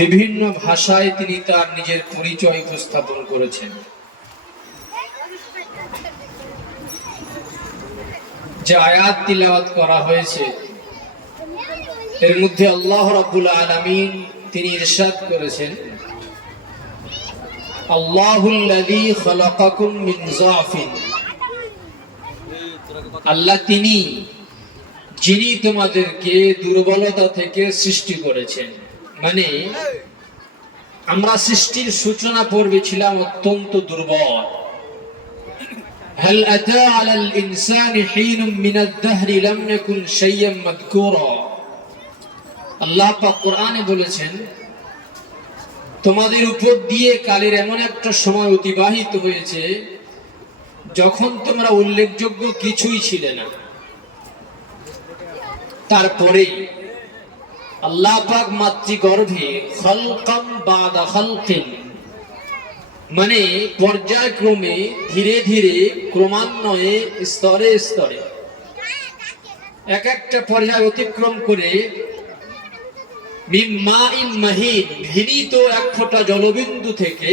বিভিন্ন ভাষায় তিনি তার নিজের পরিচয় উপস্থাপন করেছেন। যে আয়াত তিলাওয়াত করা হয়েছে এর মধ্যে আল্লাহ রাব্বুল আলামিন তিনি ইরশাদ করেছেন, আল্লাহুল্লাযী খালাকাকুম মিন যাফিন, আল্লাহ তিনি যিনি তোমাদেরকে দুর্বলতা থেকে সৃষ্টি করেছেন। মানে আমরা সৃষ্টির সূচনা পর্বে ছিলাম অত্যন্ত দুর্বল। হাল আতা আলাল ইনসানি হিনুম মিনাদ দাহরি লাম ইয়াকুন শাইয়্যান মাযকুরা। আল্লাহ পাক কোরআনে বলেছেন, তোমাদের উপর দিয়ে কালের এমন একটা সময় অতিবাহিত হয়েছে যখন তোমরা উল্লেখযোগ্য কিছুই ছিলে না। তারপরে আল্লাহ পাক মাতৃগর্ভে খালকাম বাদা খালকিন, মানে পর্যায়ক্রমে ধীরে ধীরে ক্রমান্বয়ে স্তরে স্তরে এক একটা পর্যায় অতিক্রম করে মিন মাইন মাহিন, ঘৃণিত এক ফোঁটা জলবিন্দু থেকে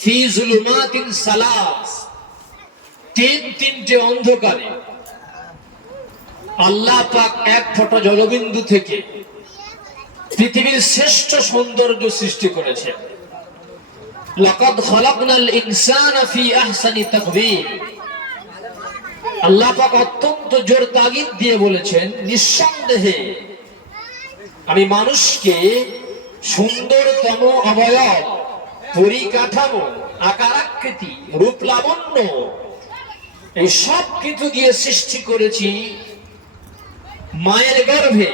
ফি যুলুমাতিন সালাস, তিনটে অন্ধকারে আল্লাহ পাক এক ফোঁটা জলবিন্দু থেকে পৃথিবীর শ্রেষ্ঠ সৌন্দর্য সৃষ্টি করেছেন। লাকাদ খালাকনাল ইনসানা ফি আহসানি তাকওয়িম। আল্লাহ পাক অত্যন্ত জোর তাগিদ দিয়ে বলেছেন, নিঃসন্দেহে আমি মানুষকে সুন্দরতম অবয়ব, পরিকাঠামো, আকার আকৃতি, রূপ লাবণ্য এই সব কিছু দিয়ে সৃষ্টি করেছি মায়ের গর্ভে।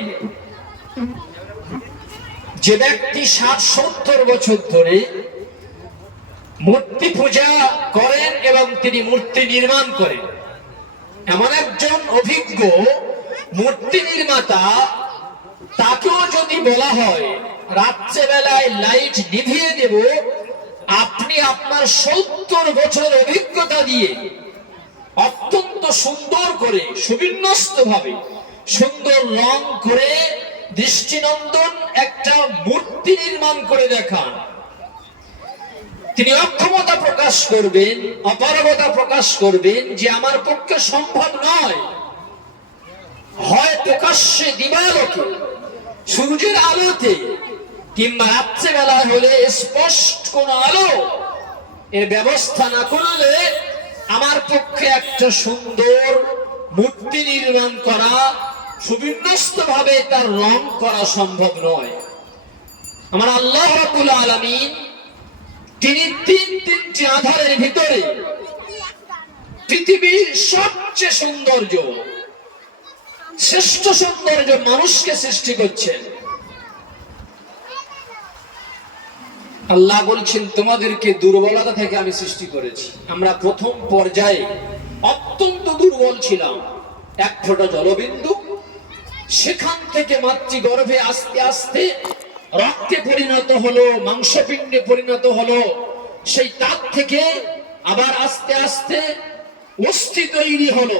যে ব্যক্তি 60-70 বছর ধরে মূর্তি পূজা করেন এবং তিনি মূর্তি নির্মাণ করেন, এমন একজন অভিজ্ঞ মূর্তি নির্মাতা, তাকেও যদি বলা হয় রাত্রেবেলায় লাইট নিভিয়ে দেব, আপনি আপনার 70 বছর অভিজ্ঞতা দিয়ে অত্যন্ত সুন্দর করে সুবিন্যস্ত ভাবে সুন্দর রং করে দৃষ্টিনন্দন একটা মূর্তি নির্মাণ করে দেখান, তিনি অক্ষমতা প্রকাশ করবেন, অপারগতা প্রকাশ করবেন যে আমার পক্ষে সম্ভব নয়। হয় প্রকাশ্যে দিবালোকে সূর্যের আলোতে, কিংবা রাত্রেবেলা হলে স্পষ্ট কোন আলো এর ব্যবস্থা না করলে আমার পক্ষে একটা সুন্দর মূর্তি নির্মাণ করা, সুবিন্যস্ত ভাবে তার রং করা সম্ভব নয়। আমার আল্লাহ রাব্বুল আলামিন তিনি তিনটি আধারের ভিতরে পৃথিবীর সবচেয়ে সৌন্দর্য, শ্রেষ্ঠ সৌন্দর্য মানুষকে সৃষ্টি করছেন। আল্লাহ বলছেন, তোমাদেরকে দুর্বলতা থেকে আমি সৃষ্টি করেছি। আমরা প্রথম পর্যায়ে অত্যন্ত দুর্বল ছিলাম, এক ফোঁটা জলবিন্দু, সেখান থেকে মাতৃগর্ভে আস্তে আস্তে রক্তে পরিণত হলো, মাংসপিণ্ডে পরিণত হলো, সেই তার থেকে আবার আস্তে আস্তে অস্থি তৈরি হলো,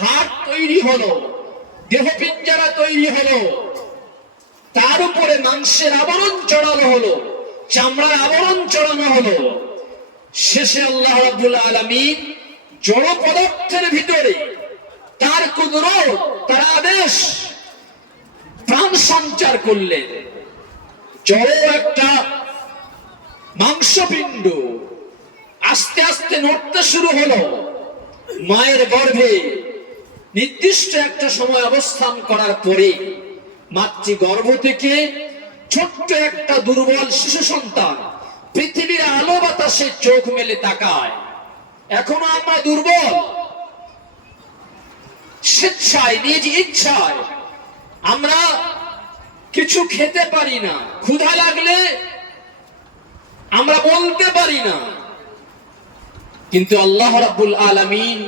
হাড় তৈরি হলো, দেহপিঞ্জরা তৈরি হলো, তার উপরে মাংসের আবরণ চড়ানো হলো, চামড়ার আবরণ চড়ানো হলো। শেষে আল্লাহ রাব্বুল আলামিন জড় পদার্থের ভিতরে তার কুদরত, তার আদেশ প্রাণ সঞ্চার করলেন। জড় একটা মাংসপিণ্ড আস্তে আস্তে নড়তে শুরু হলো। মায়ের গর্ভে নির্দিষ্ট একটা সময় অবস্থান করার পরে মাতৃগর্ভ থেকে ছোট্ট একটা দুর্বল শিশু সন্তান পৃথিবীর আলো বাতাসে চোখ মেলে তাকায়। এখনো আমরা দুর্বল, স্বেচ্ছায় নিজ ইচ্ছায় আমরা কিছু খেতে পারি না, ক্ষুধা লাগলে আমরা বলতে পারি না, কিন্তু আল্লাহ রাব্বুল আলামিন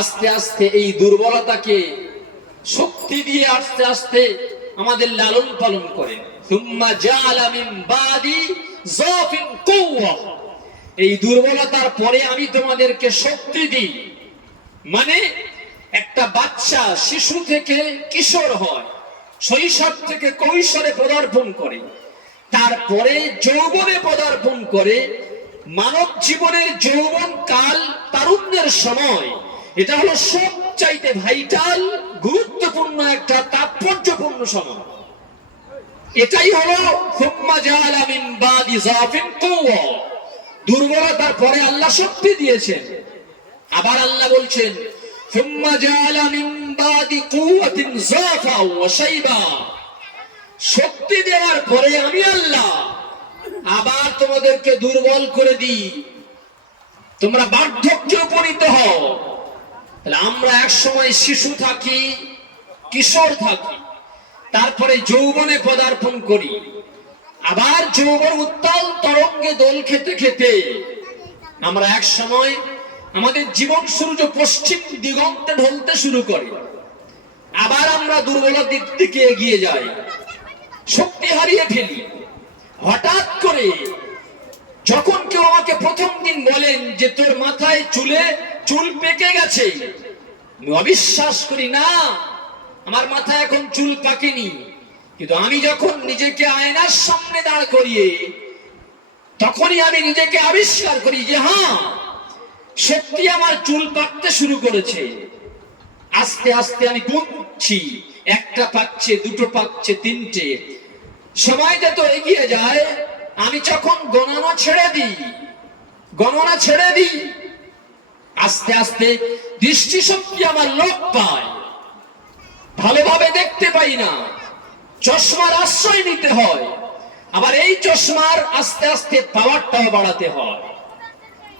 আস্তে আস্তে এই দুর্বলতাকে শক্তি দিয়ে আস্তে আস্তে আমাদের লালন পালন করেন। সুম্মা জাআলা মিন বাদি যাফিন কুওয়া, এই দুর্বলতার পরে আমি তোমাদেরকে শক্তি দিই। মানে একটা বাচ্চা শিশু থেকে কিশোর হয়, শৈশব থেকে কৈশোরে পদার্পণ করে, তারপরে যৌবনে পদার্পণ করে। মানব জীবনের যৌবন কাল, তারুণ্যের সময়, এটা হলো সবচাইতে ভাইটাল, গুরুত্বপূর্ণ একটা তাৎপর্যপূর্ণ সময়। এটাই হলো সুম্মা জাআলা মিন বাদি যাফিন কুওয়া, দুর্বলতার পরে আল্লাহ শক্তি দিয়েছেন। আবার আল্লাহ বলছেন সুম্মা জাআলা মিন বাদি কুওয়াতিন যাফা ওয়া শাইবা, শক্তি দেওয়ার পরে আমি আল্লাহ আবার তোমাদেরকে দুর্বল করে দিই, তোমরা বার্ধক্যে উপনীত হও। তাহলে আমরা এক সময় শিশু থাকি, কিশোর থাকি, তারপরে যৌবনে পদার্পণ করি, আবার যৌবন উত্তাল তরঙ্গে দোল খেতে খেতে আমরা এক সময় আমাদের জীবন সূর্য পশ্চিম দিগন্তে ঢলতে শুরু করে, আবার আমরা দুর্বলতার দিক থেকে এগিয়ে যাই, শক্তি হারিয়ে ফেলি। হঠাৎ করে যখন কেউ আমাকে প্রথম দিন বলেন যে তোর মাথায় চুল পেকে গেছে, আমি অবিশ্বাস করি, না, আমার মাথায় এখন চুল পাকেনি। কিন্তু আমি যখন নিজেকে আয়নার সামনে দাঁড় করিয়ে, তখনই আমি নিজেকে আবিষ্কার করি যে হ্যাঁ, সত্যি আমার চুল পাকতে শুরু করেছে। আস্তে আস্তে আমি গুনছি, একটা পাকছে, দুটো পাকছে, তিনটে। সময়টা তো এগিয়ে যায়, আমি যখন গণনা ছেড়ে দিই, আস্তে আস্তে দৃষ্টিশক্তি আমার লোপ পায়, ভালোভাবে দেখতে পাই না, চশমার আশ্রয় নিতে হয়। আবার এই চশমার আস্তে আস্তে পাওয়ারটাও বাড়াতে হয়।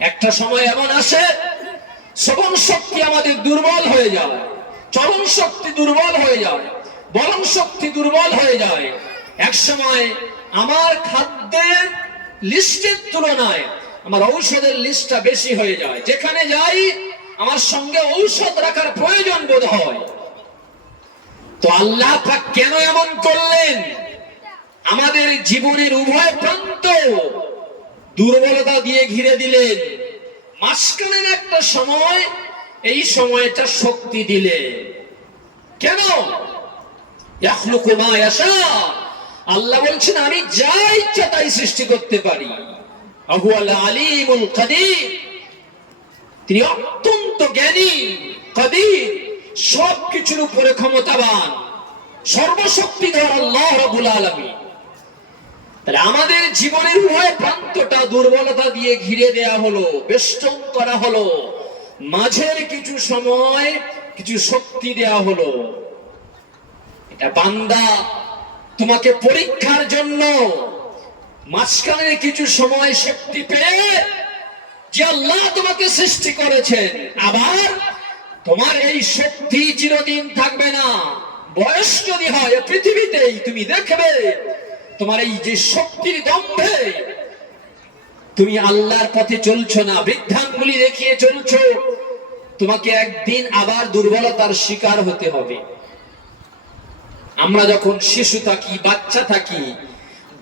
একটা সময় এমন আসে, শ্রবণ শক্তি আমাদের দুর্বল হয়ে যায়, চলন শক্তি দুর্বল হয়ে যায়, বলন শক্তি দুর্বল হয়ে যায়। এক সময় আমার খাদ্যের লিস্টের তুলনায় আমার ঔষধের লিস্টটা বেশি হয়ে যায়। যেখানে যাই আমার সঙ্গে ঔষধ রাখার প্রয়োজন বোধ হয়। তো আল্লাহ পাক কেন এমন করলেন? আমাদের জীবনের উভয় প্রান্ত দুর্বলতা দিয়ে ঘিরে দিলেন, মাঝখানের একটা সময়, এই সময়টা শক্তি দিলে। কেন? ইয়াখলুকু মা ইয়াশা, আল্লাহ বলছেন আমি যা ইচ্ছা তাই সৃষ্টি করতে পারি। আহুয়াল আলিমুল কাদির, তিনি অত্যন্ত জ্ঞানী, কাদির, সবকিছুর উপরে ক্ষমতাবান, সর্বশক্তিধর আল্লাহ রাব্বুল আলামিন। তাহলে আমাদের জীবনের উভয় প্রান্তটা দুর্বলতা দিয়ে ঘিরে দেয়া হলো, বেষ্টন করা হলো, মাঝের কিছু সময় কিছু শক্তি দেয়া হলো। এটা বান্দা তোমাকে পরীক্ষার জন্য মাঝখানে কিছু সময় শক্তি পেয়ে, যে আল্লাহ তোমাকে সৃষ্টি করেছেন, আবার তোমার এই শক্তি চিরদিন থাকবে না। বয়স যদি হয় পৃথিবীতেই তুমি দেখবে তোমার এই যে শক্তির দম্ভে তুমি আল্লাহর পথে চলছো না, বৃদ্ধাঙ্গুলি দেখিয়ে চলছো, তোমাকে একদিন আবার দুর্বলতার শিকার হতে হবে। আমরা যখন শিশু থাকি, বাচ্চা থাকি,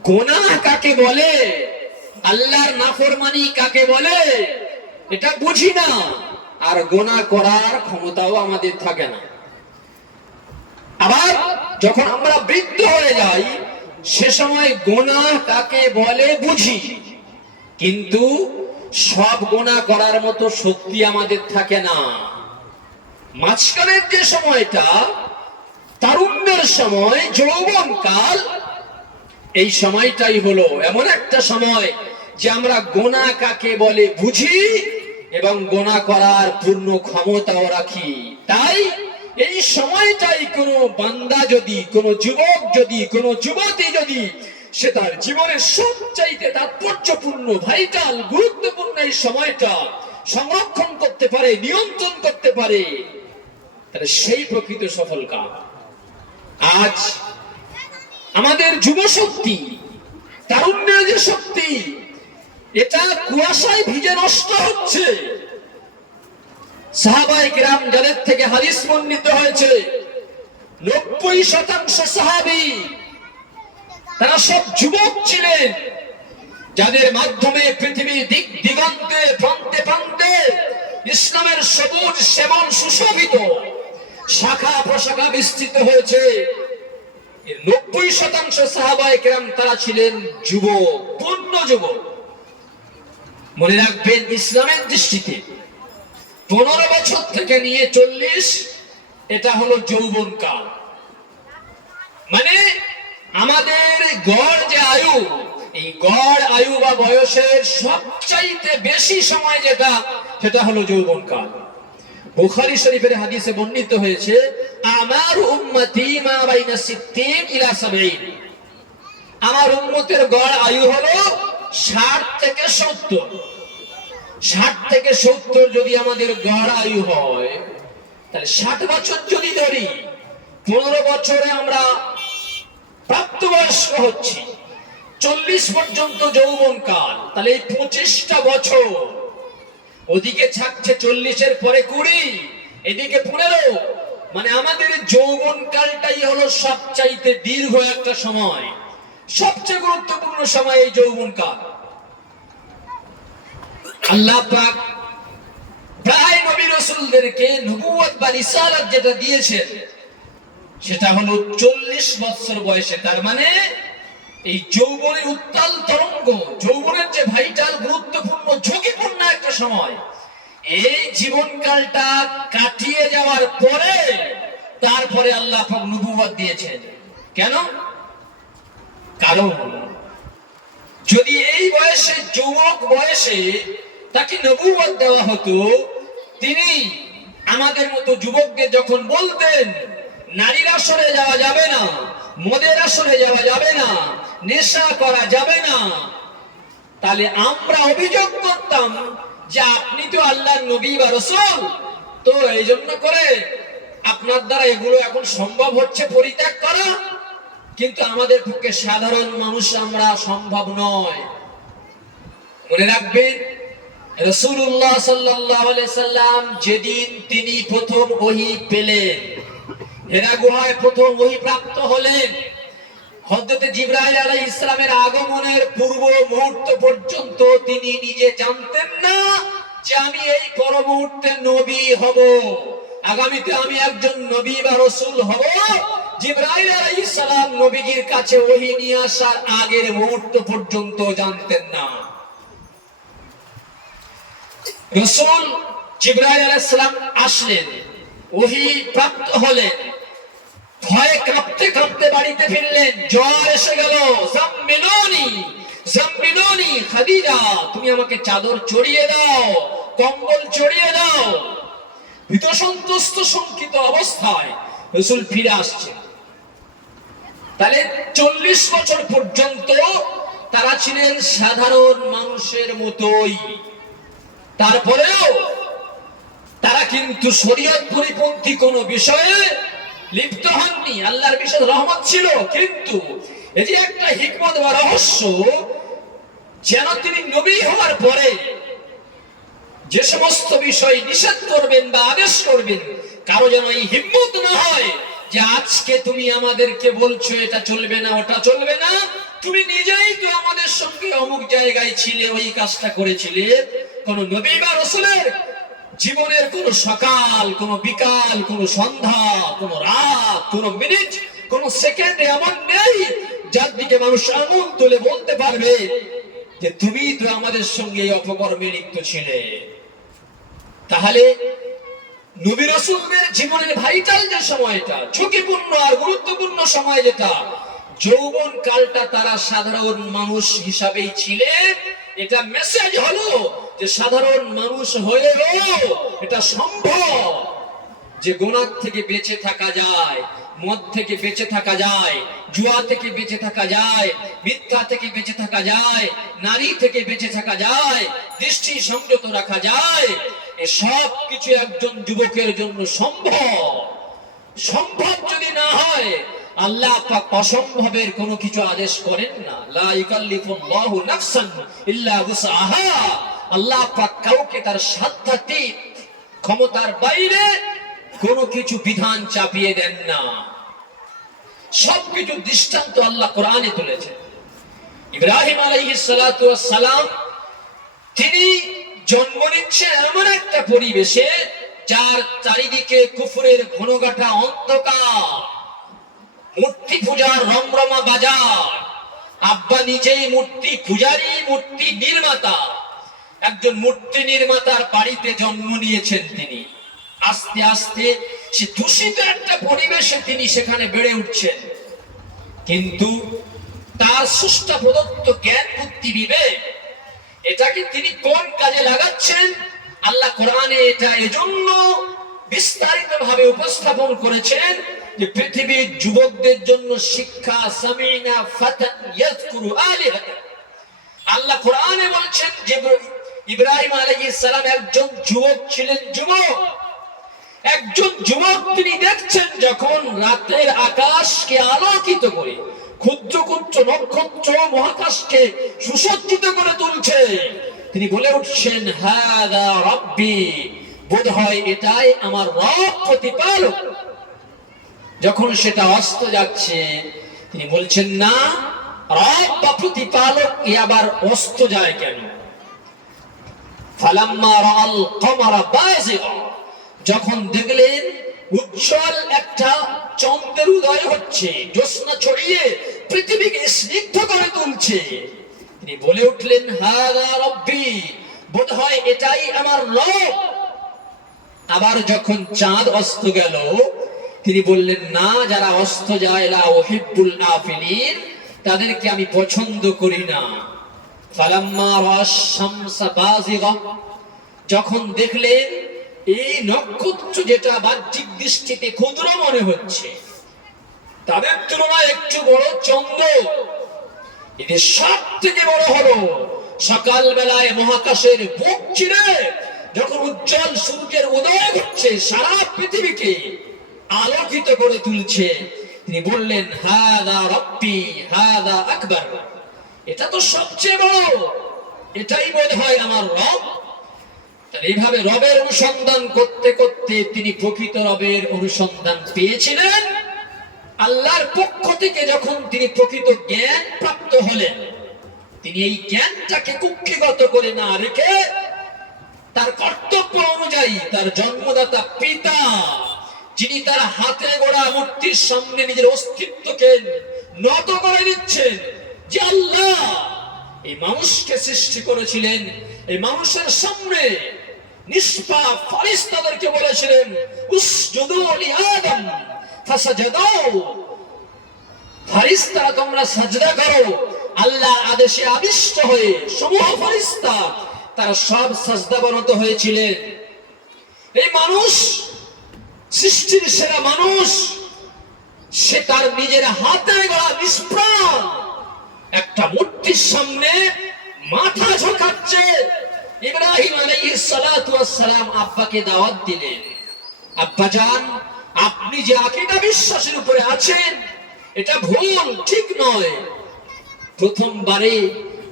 গুনাহ কাকে বলে, আল্লাহর নাফরমানি কাকে বলে, এটা বুঝি না, আর গুনাহ করার ক্ষমতাও আমাদের থাকে না। আবার যখন আমরা বৃদ্ধ হয়ে যাই, সে সময় গুনাহ কাকে বলে বুঝি, কিন্তু সব গুনাহ করার মতো শক্তি আমাদের থাকে না। মাঝখানের যে সময়টা তারুণ্যের সময়, যৌবন কাল, এই সময়টাই হলো এমন একটা সময় যে আমরা গুনাহ কাকে বলে বুঝি এবং গুনাহ করার পূর্ণ ক্ষমতাও রাখি। তাই এই সময়টাই কোনো বান্দা যদি, কোনো যুবক যদি, কোনো যুবতী যদি সে তার জীবনের সবচাইতে তাৎপর্যপূর্ণ, ভাইটাল, গুরুত্বপূর্ণ এই সময়টা সংরক্ষণ করতে পারে, নিয়ন্ত্রণ করতে পারে, তাহলে সেই প্রকৃত সফল কাজ। আজ আমাদের যুব শক্তি, তারুণ্যের যে শক্তি, এটা কুয়াশায় ভিজে নষ্ট হচ্ছে। সাহাবায়ে কিরাম যাদের থেকে হাদিস বর্ণিত হয়েছে, 90% সাহাবী তারা সব যুবক ছিলেন, যাদের মাধ্যমে পৃথিবীর দিক দিগন্তে, প্রান্তে প্রান্তে ইসলামের সবুজ শ্যামল সুশোভিত শাখা প্রশাখা বিস্তৃত হয়েছে। এর 90% সাহাবায়ে কেরাম তারা ছিলেন যুবক, পূর্ণ যুবক। মনে রাখবেন, ইসলামের দৃষ্টিতে 15 বছর থেকে নিয়ে 40 এটা হলো যৌবনকাল। মানে আমাদের গড় যে আয়ু, এই গড় আয়ু বা বয়সের সবচাইতে বেশি সময় যেটা, সেটা হলো যৌবনকাল। বুখারী শরীফের হাদিসে বর্ণিত হয়েছে, আমার উম্মতি মা বাইনা 60 ইলা 70, আমার উম্মতের গড় আয়ু হলো 60 থেকে 70। 60 থেকে 70 যদি আমাদের গড় আয়ু হয়, তাহলে 60 বছর যদি ধরি, 15 বছরে আমরা প্রাপ্তবয়স্ক হচ্ছি, 40 পর্যন্ত যৌবনকাল, তাহলে এই 25টা বছর, ওদিকে থাকছে 40-এর পরে 20, এদিকে 15, মানে আমাদের যৌবনকালটাই হলো সবচাইতে দীর্ঘ একটা সময়, সবচেয়ে গুরুত্বপূর্ণ সময় এই যৌবনকাল। আল্লাহ পাক প্রায় নবী রাসূলদেরকে নবুয়ত বা রিসালাত যেটা দিয়েছেন, সেটা হলো 40 বছর বয়সে। তার মানে এই যৌবনের উত্তাল তরঙ্গ, যৌবনের যে ভাইটাল গুরুত্বপূর্ণ ঝুঁকিপূর্ণ একটা সময়, এই জীবনকালটা কাটিয়ে যাওয়ার পরে তারপরে আল্লাহ পাক নবুয়ত দিয়েছেন। কেন? কারণ যদি এই বয়সে, যুবক বয়সে তাকে নবুয়ত দেওয়া হতো, তিনি আমাদের মতো যুবকদের যখন বলতেন নারীর আসরে যাওয়া যাবে না, মদের আসরে যাওয়া যাবে না, নেশা করা যাবে না, তাহলে আমরা অভিযোগ করতাম যে আপনি তো আল্লাহর নবী বা রাসূল, তো এই জন্য করে আপনার দ্বারা এগুলো এখন সম্ভব হচ্ছে পরিত্যাগ করা, কিন্তু আমাদের পক্ষে সাধারণ মানুষ আমরা সম্ভব নয়। মনে রাখবেন, রাসূলুল্লাহ সাল্লাল্লাহু আলাইহি সাল্লাম যেদিন তিনি প্রথম ওহী পেলেন, হেরা গুহায় প্রথম ওহী প্রাপ্ত হলেন, হযরত জিবরাইল আলাইহিস সালামের আগমনের পূর্ব মুহূর্ত পর্যন্ত তিনি নিজে জানতেন না যে আমি এই পর মুহূর্তে নবী হব, আগামীতে আমি একজন নবী বা রাসূল হব। জিবরাইল আলাইহিস সালাম নবীজির কাছে ওহী নিয়ে আসার আগের মুহূর্ত পর্যন্ত জানতেন না। রাসূল জিবরাইল আলাইহিস সালাম আসলেন, ওহী প্রাপ্ত হলেন, ভয়ে কাঁপতে কাঁপতে বাড়িতে ফিরলেন। জ্বর এসে গেল। জাম্মিলুনি জাম্মিলুনি খাদিজা, তুমি আমাকে চাদর চড়িয়ে দাও, কম্বল চড়িয়ে দাও। ভীত সন্ত্রস্ত শঙ্কিত অবস্থায় রাসূল ফিরে আসছে। তাহলে 40 বছর পর্যন্ত তারা ছিলেন সাধারণ মানুষের মতোই। তারপরেও তারা কিন্তু শরীয়ত পরিপন্থী কোন বিষয়ে লিপ্ত হননি। আল্লাহর বিশেষ রহমত ছিল, কিন্তু এই যে একটা হিকমত বা রহস্য, যেন তিনি নবী হওয়ার পরে যে সমস্ত বিষয় নিষেধ করবেন বা আদেশ করবেন, কারো যেন এই হিম্মত না হয় যে আজকে তুমি আমাদেরকে বলছো এটা চলবে না, ওটা চলবে না, তুমি নিজেই তো আমাদের সঙ্গে অমুক জায়গায় ছিলে, ওই কাজটা করেছিলে। কোন নবী বা রাসূলের জীবনের কোন সকাল, কোন বিকাল, কোন সন্ধ্যা, কোন রাত, কোন মিনিট, কোন সেকেন্ড এমন নেই যার দিকে মানুষ আঙুল তুলে বলতে পারবে যে তুমি তো আমাদের সঙ্গে এই অপকর্মে লিপ্ত ছিলে। তাহলে নবী রাসূলদের জীবনের ভাইটাল যে সময়টা, ঝুঁকিপূর্ণ আর গুরুত্বপূর্ণ সময় যেটা, যৌবন কালটা তারা সাধারণ মানুষ হিসাবেই ছিলেন। এটা মেসেজ হলো যে সাধারণ মানুষ হয়েও এটা সম্ভব যে গুনাহ থেকে বেঁচে থাকা যায়, মদ থেকে বেঁচে থাকা যায়, জুয়া থেকে বেঁচে থাকা যায়, মিথ্যা থেকে বেঁচে থাকা যায়, নারী থেকে বেঁচে থাকা যায়, দৃষ্টি সংযত রাখা যায়। এসব কিছু একজন যুবকের জন্য সম্ভব। সম্ভব যদি না হয়, আল্লাহ পাক অসম্ভবের কোনো কিছু আদেশ করেন না। লা ইকাল্লিফুল্লাহু নাফসান ইল্লা উসআহা। আল্লাহ পাক কাউকে তার সাধ্যাতীত ক্ষমতার বাইরে কোনো কিছু বিধান চাপিয়ে দেন না। সবকিছু দৃষ্টান্ত আল্লাহ কোরআনে তুলেছেন। ইব্রাহিম আলাইহিস সালাতু ওয়াস সালাম, তিনি জন্ম নিচ্ছে এমন একটা পরিবেশে যার চারিদিকে কুফরের ঘনঘাটা অন্ধকার। মূর্তি পূজার রমরমা বাজার। আব্বা নিজেই মূর্তি পূজারী, মূর্তি নির্মাতা। একজন মূর্তি নির্মাতার বাড়িতে জন্ম নিয়েছেন তিনি। আস্তে আস্তে সে দূষিত একটা পরিবেশে তিনি সেখানে বেড়ে উঠছেন। কিন্তু তার সুষ্ঠু প্রদত্ত জ্ঞান, বুদ্ধি, বিবেক, এটাকে তিনি কোন কাজে লাগাচ্ছেন? আল্লাহ কোরআনে এটা এজন্য বিস্তারিত ভাবে উপস্থাপন করেছেন যে পৃথিবীর যুবকদের জন্য শিক্ষা। সামিনা ফাতান ইয়াযকুরু আলিহাতা। আল্লাহ কোরআনে বলছেন যে ইব্রাহিম আলাইহিস সালাম একজন যুবক ছিলেন। একজন যুবক তিনি দেখছেন যখন রাতের আকাশকে আলোকিত করে ক্ষুদ্র ক্ষুদ্র নক্ষত্র মহাকাশকে সুসজ্জিত করে তুলছে, তিনি বলে উঠছেন, হাদা রাব্বি, বোধ হয় এটাই আমার রব, প্রতিপালক। যখন সেটা অস্ত যাচ্ছে, তিনি বলছেন, না, রব বা প্রতিপালক এ আবার অস্ত যায় কেন? ফালাম্মা রাআল কমারা বাযিগা, যখন দেখলেন উজ্জ্বল একটা চন্দ্রের উদয় হচ্ছে, জ্যোৎস্না ছড়িয়ে পৃথিবীকে স্নিগ্ধ করে তুলছে, তিনি বলে উঠলেন, হাদা রাব্বি, বোধ হয় এটাই আমার রব। আবার যখন চাঁদ অস্ত গেল, তিনি বললেন, না, যারা অস্ত যায়, লা উহিব্বুল আফিলিন, তাদেরকে আমি পছন্দ করি না। ফালাম্মা রাআশ শামসা বাযিগা, যখন দেখলেন এই নক্ষত্র যেটা বাহ্যিক দৃষ্টিতে ক্ষুদ্র মনে হচ্ছে, তাদের তুলনায় একটু বড় চন্দ্র, এদের সব থেকে বড় হলো। সকাল বেলায় মহাকাশের বুক চিরে যখন উজ্জ্বল সূর্যের উদয় হচ্ছে, সারা পৃথিবীকে আলোকিত করে তুলছে, তিনি বললেন, হাদা রাব্বি হাদা আকবার, এটা তো সবচেয়ে বড়, এটাই বোধ হয় আমার রব। এইভাবে রবের অনুসন্ধান করতে করতে তিনি প্রকৃত রবের অনুসন্ধান পেয়েছিলেন। আল্লাহর পক্ষ থেকে যখন তিনি প্রকৃত জ্ঞান প্রাপ্ত হলেন, তিনি এই জ্ঞানটাকে কুক্ষিগত করে না রেখে তার কর্তব্য অনুযায়ী তার জন্মদাতা পিতা, যিনি তার হাতে গড়া মূর্তির সামনে নিজের অস্তিত্বকে নত করে দিচ্ছেন, যে আল্লাহ এই মানুষকে সৃষ্টি করেছিলেন, এই মানুষের সামনে নিষ্পাপ ফেরেশতাদেরকে বলেছিলেন, উসজুদু লিআদম ফাসাজাদু, ফেরেশতারা তোমরা সাজদা করো। আল্লাহর আদেশে আবিষ্ট হয়ে সমূহ ফেরেশতা তারা সব সাজদাবনত হয়েছিলেন। এই মানুষ, সৃষ্টির সেরা মানুষ, সে তার নিজের হাতে গড়া নিষ্প্রাণ একটা মূর্তির সামনে মাথা ঝোঁকাচ্ছে। ইব্রাহিম আলাইহিস সালাতু ওয়াস সালাম আব্বাকে দাওয়াত দিলেন, আব্বাজান, আপনি যে আকীদা বিশ্বাসের উপরে আছেন এটা ভুল, ঠিক নয়। প্রথমবারে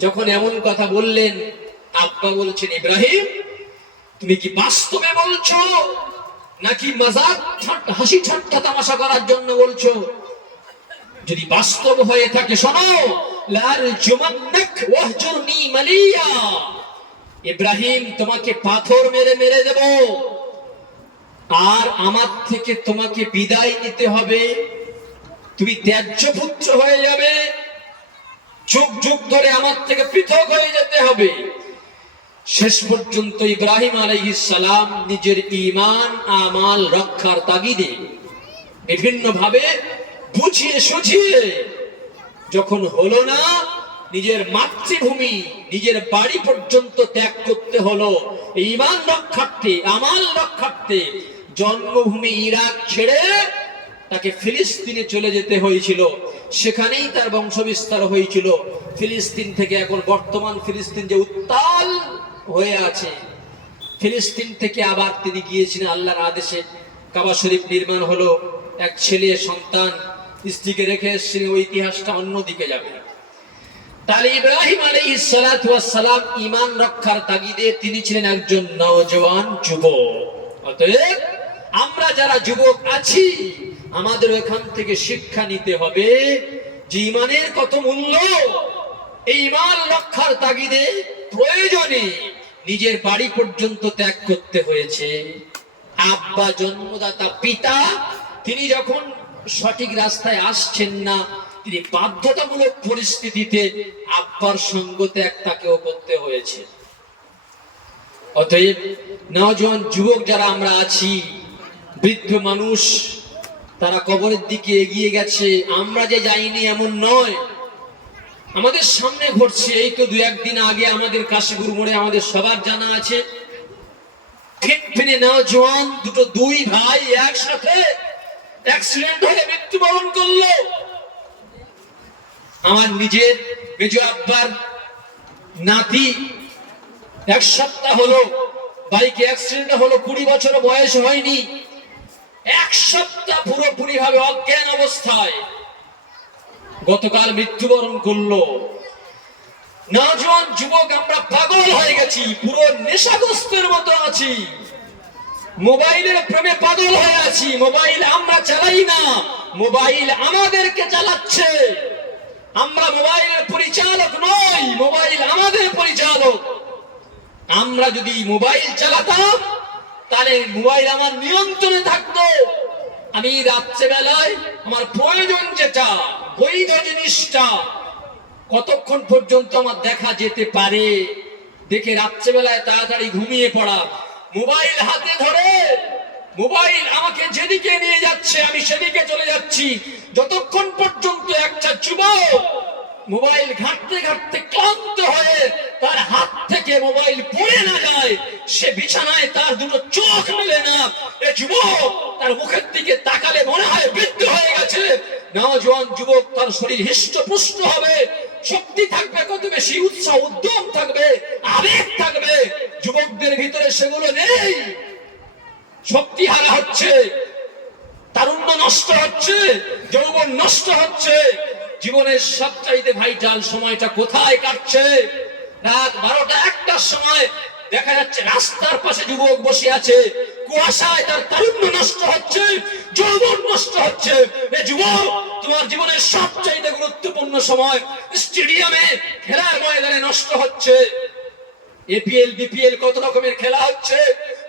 যখন এমন কথা বললেন, আব্বা বলছেন, ইব্রাহিম, তুমি কি বাস্তবে বলছো নাকি মজাক, হাসি ঠাট্টা তামাশা করার জন্য বলছো? যদি বাস্তব হয়ে থাকে, শোনো, লারজুমান্নাক ওয়াহজুরনি মালিয়া, ইব্রাহিম, তোমাকে পাথর মেরে মেরে দেব, আর আমার থেকে তোমাকে বিদায় নিতে হবে, তুমি ত্যায্য পুত্র হয়ে যাবে, যুগ যুগ ধরে আমার থেকে পৃথক হয়ে যেতে হবে। শেষ পর্যন্ত ইব্রাহিম আলাইহিস সালাম নিজের ঈমান আমাল রক্ষার তাগিদে বিভিন্ন ভাবে বুঝিয়ে সুঝিয়ে, যখন হলো না, নিজের মাতৃভূমি, নিজের বাড়ি পর্যন্ত ত্যাগ করতে হলো ঈমান রক্ষার্থে, আমাল রক্ষার্থে, জন্মভূমি ইরাক ছেড়ে তাকে ফিলিস্তিনে চলে যেতে হয়েছিল। সেখানেই তার বংশবিস্তার হয়েছিল। ফিলিস্তিন থেকে এখন বর্তমান ফিলিস্তিন যে উত্তাল হয়ে আছে, ফিলিস্তিন থেকে আবার তিনি গিয়েছিলেন আল্লাহর আদেশে, কাবা শরীফ নির্মাণ হলো, এক ছেলে সন্তান, স্ত্রীকে রেখে এসেছিলেন, ওই ইতিহাসটা অন্যদিকে যাবে। তাহলে ইব্রাহিম আলাইহিস সালাতু ওয়াস সালাম ঈমান রক্ষার তাগিদে তিনি ছিলেন একজন নওজোয়ান যুবক। অতএব আমরা যারা যুবক আছি, আমাদের এখান থেকে শিক্ষা নিতে হবে যে ঈমানের কত মূল্য। এই ঈমান রক্ষার তাগিদে প্রয়োজনে নিজের বাড়ি পর্যন্ত ত্যাগ করতে হয়েছে। আব্বা, জন্মদাতা পিতা, তিনি যখন সঠিক রাস্তায় আসছেন না, তিনি বাধ্যতামূলক পরিস্থিতিতে আব্বার সঙ্গ ত্যাগ তাকেও করতে হয়েছে। অতএব নওজোয়ান যুবক যারা আমরা আছি, বৃদ্ধ মানুষ, তারা কবরের দিকে এগিয়ে গেছে, আমরা যে যাইনি এমন নয়, আমাদের সামনে ঘটছে। এই তো 2-1 দিন আগে আমাদের কাশীপুর মোড়ে আমাদের সবার জানা আছে, ফিনফিনে নওজোয়ান দুই ভাই একসাথে অ্যাক্সিডেন্ট হয়ে মৃত্যুবরণ করলো। আমার নিজের মেজো আব্বার নাতি 1 সপ্তাহ হলো বাইকে অ্যাক্সিডেন্ট হলো, 20 বছর বয়স হয়নি, 1 সপ্তাহ পুরোপুরি ভাবে অজ্ঞান অবস্থায় গতকাল মৃত্যুবরণ করলো। নওজোয়ান যুবক আমরা পাগল হয়ে গেছি, পুরো নেশাগ্রস্তের মতো আছি, মোবাইলের প্রেমে পাগল হয়ে আছি। মোবাইল আমরা চালাই না, মোবাইল আমাদেরকে চালাচ্ছে। আমরা মোবাইলের পরিচালক নই, মোবাইল আমাদের পরিচালক। আমরা যদি মোবাইল চালাতাম তাহলে মোবাইল আমার নিয়ন্ত্রণে থাকতো। আমি রাত্রেবেলায় আমার প্রয়োজন যেটা বৈধ জিনিসটা কতক্ষণ পর্যন্ত আমার দেখা যেতে পারে দেখে রাত্রেবেলায় তাড়াতাড়ি ঘুমিয়ে পড়া, মোবাইল হাতে ধরে মোবাইল আমাকে যেদিকে নিয়ে যাচ্ছে আমি সেদিকে চলে যাচ্ছি। যতক্ষণ পর্যন্ত একটা যুবক মোবাইল ঘাঁটতে ঘাঁটতে ক্লান্ত হয়ে তার হাত থেকে মোবাইল পড়ে না যায়, সে বিছানায় তার দুটো চোখ মেলে না, এ যুবক তার মুখের দিকে তাকালে মনে হয় বৃদ্ধ হয়ে গেছে। নওজোয়ান যুবক তার শরীর হৃষ্টপুষ্ট হবে, শক্তি থাকবে কত বেশি, উৎসাহ উদ্যম থাকবে, আবেগ থাকবে। যুবকদের ভিতরে সেগুলো নেই, শক্তি হারা হচ্ছে, তারুণ্য নষ্ট হচ্ছে, যৌবন নষ্ট হচ্ছে। জীবনের সবচাইতে ভাইটাল সময়টা কোথায় কাটছে? রাত 12টা-1টার সময় দেখা যাচ্ছে রাস্তার পাশে যুবক বসে আছে, কুয়াশায় তার তারুণ্য নষ্ট হচ্ছে, যৌবন নষ্ট হচ্ছে। এ যুবক, তোমার জীবনের সবচাইতে গুরুত্বপূর্ণ সময় স্টেডিয়ামে খেলার ময়দানে নষ্ট হচ্ছে। এপিএল বিপিএল কত রকমের খেলা হচ্ছে,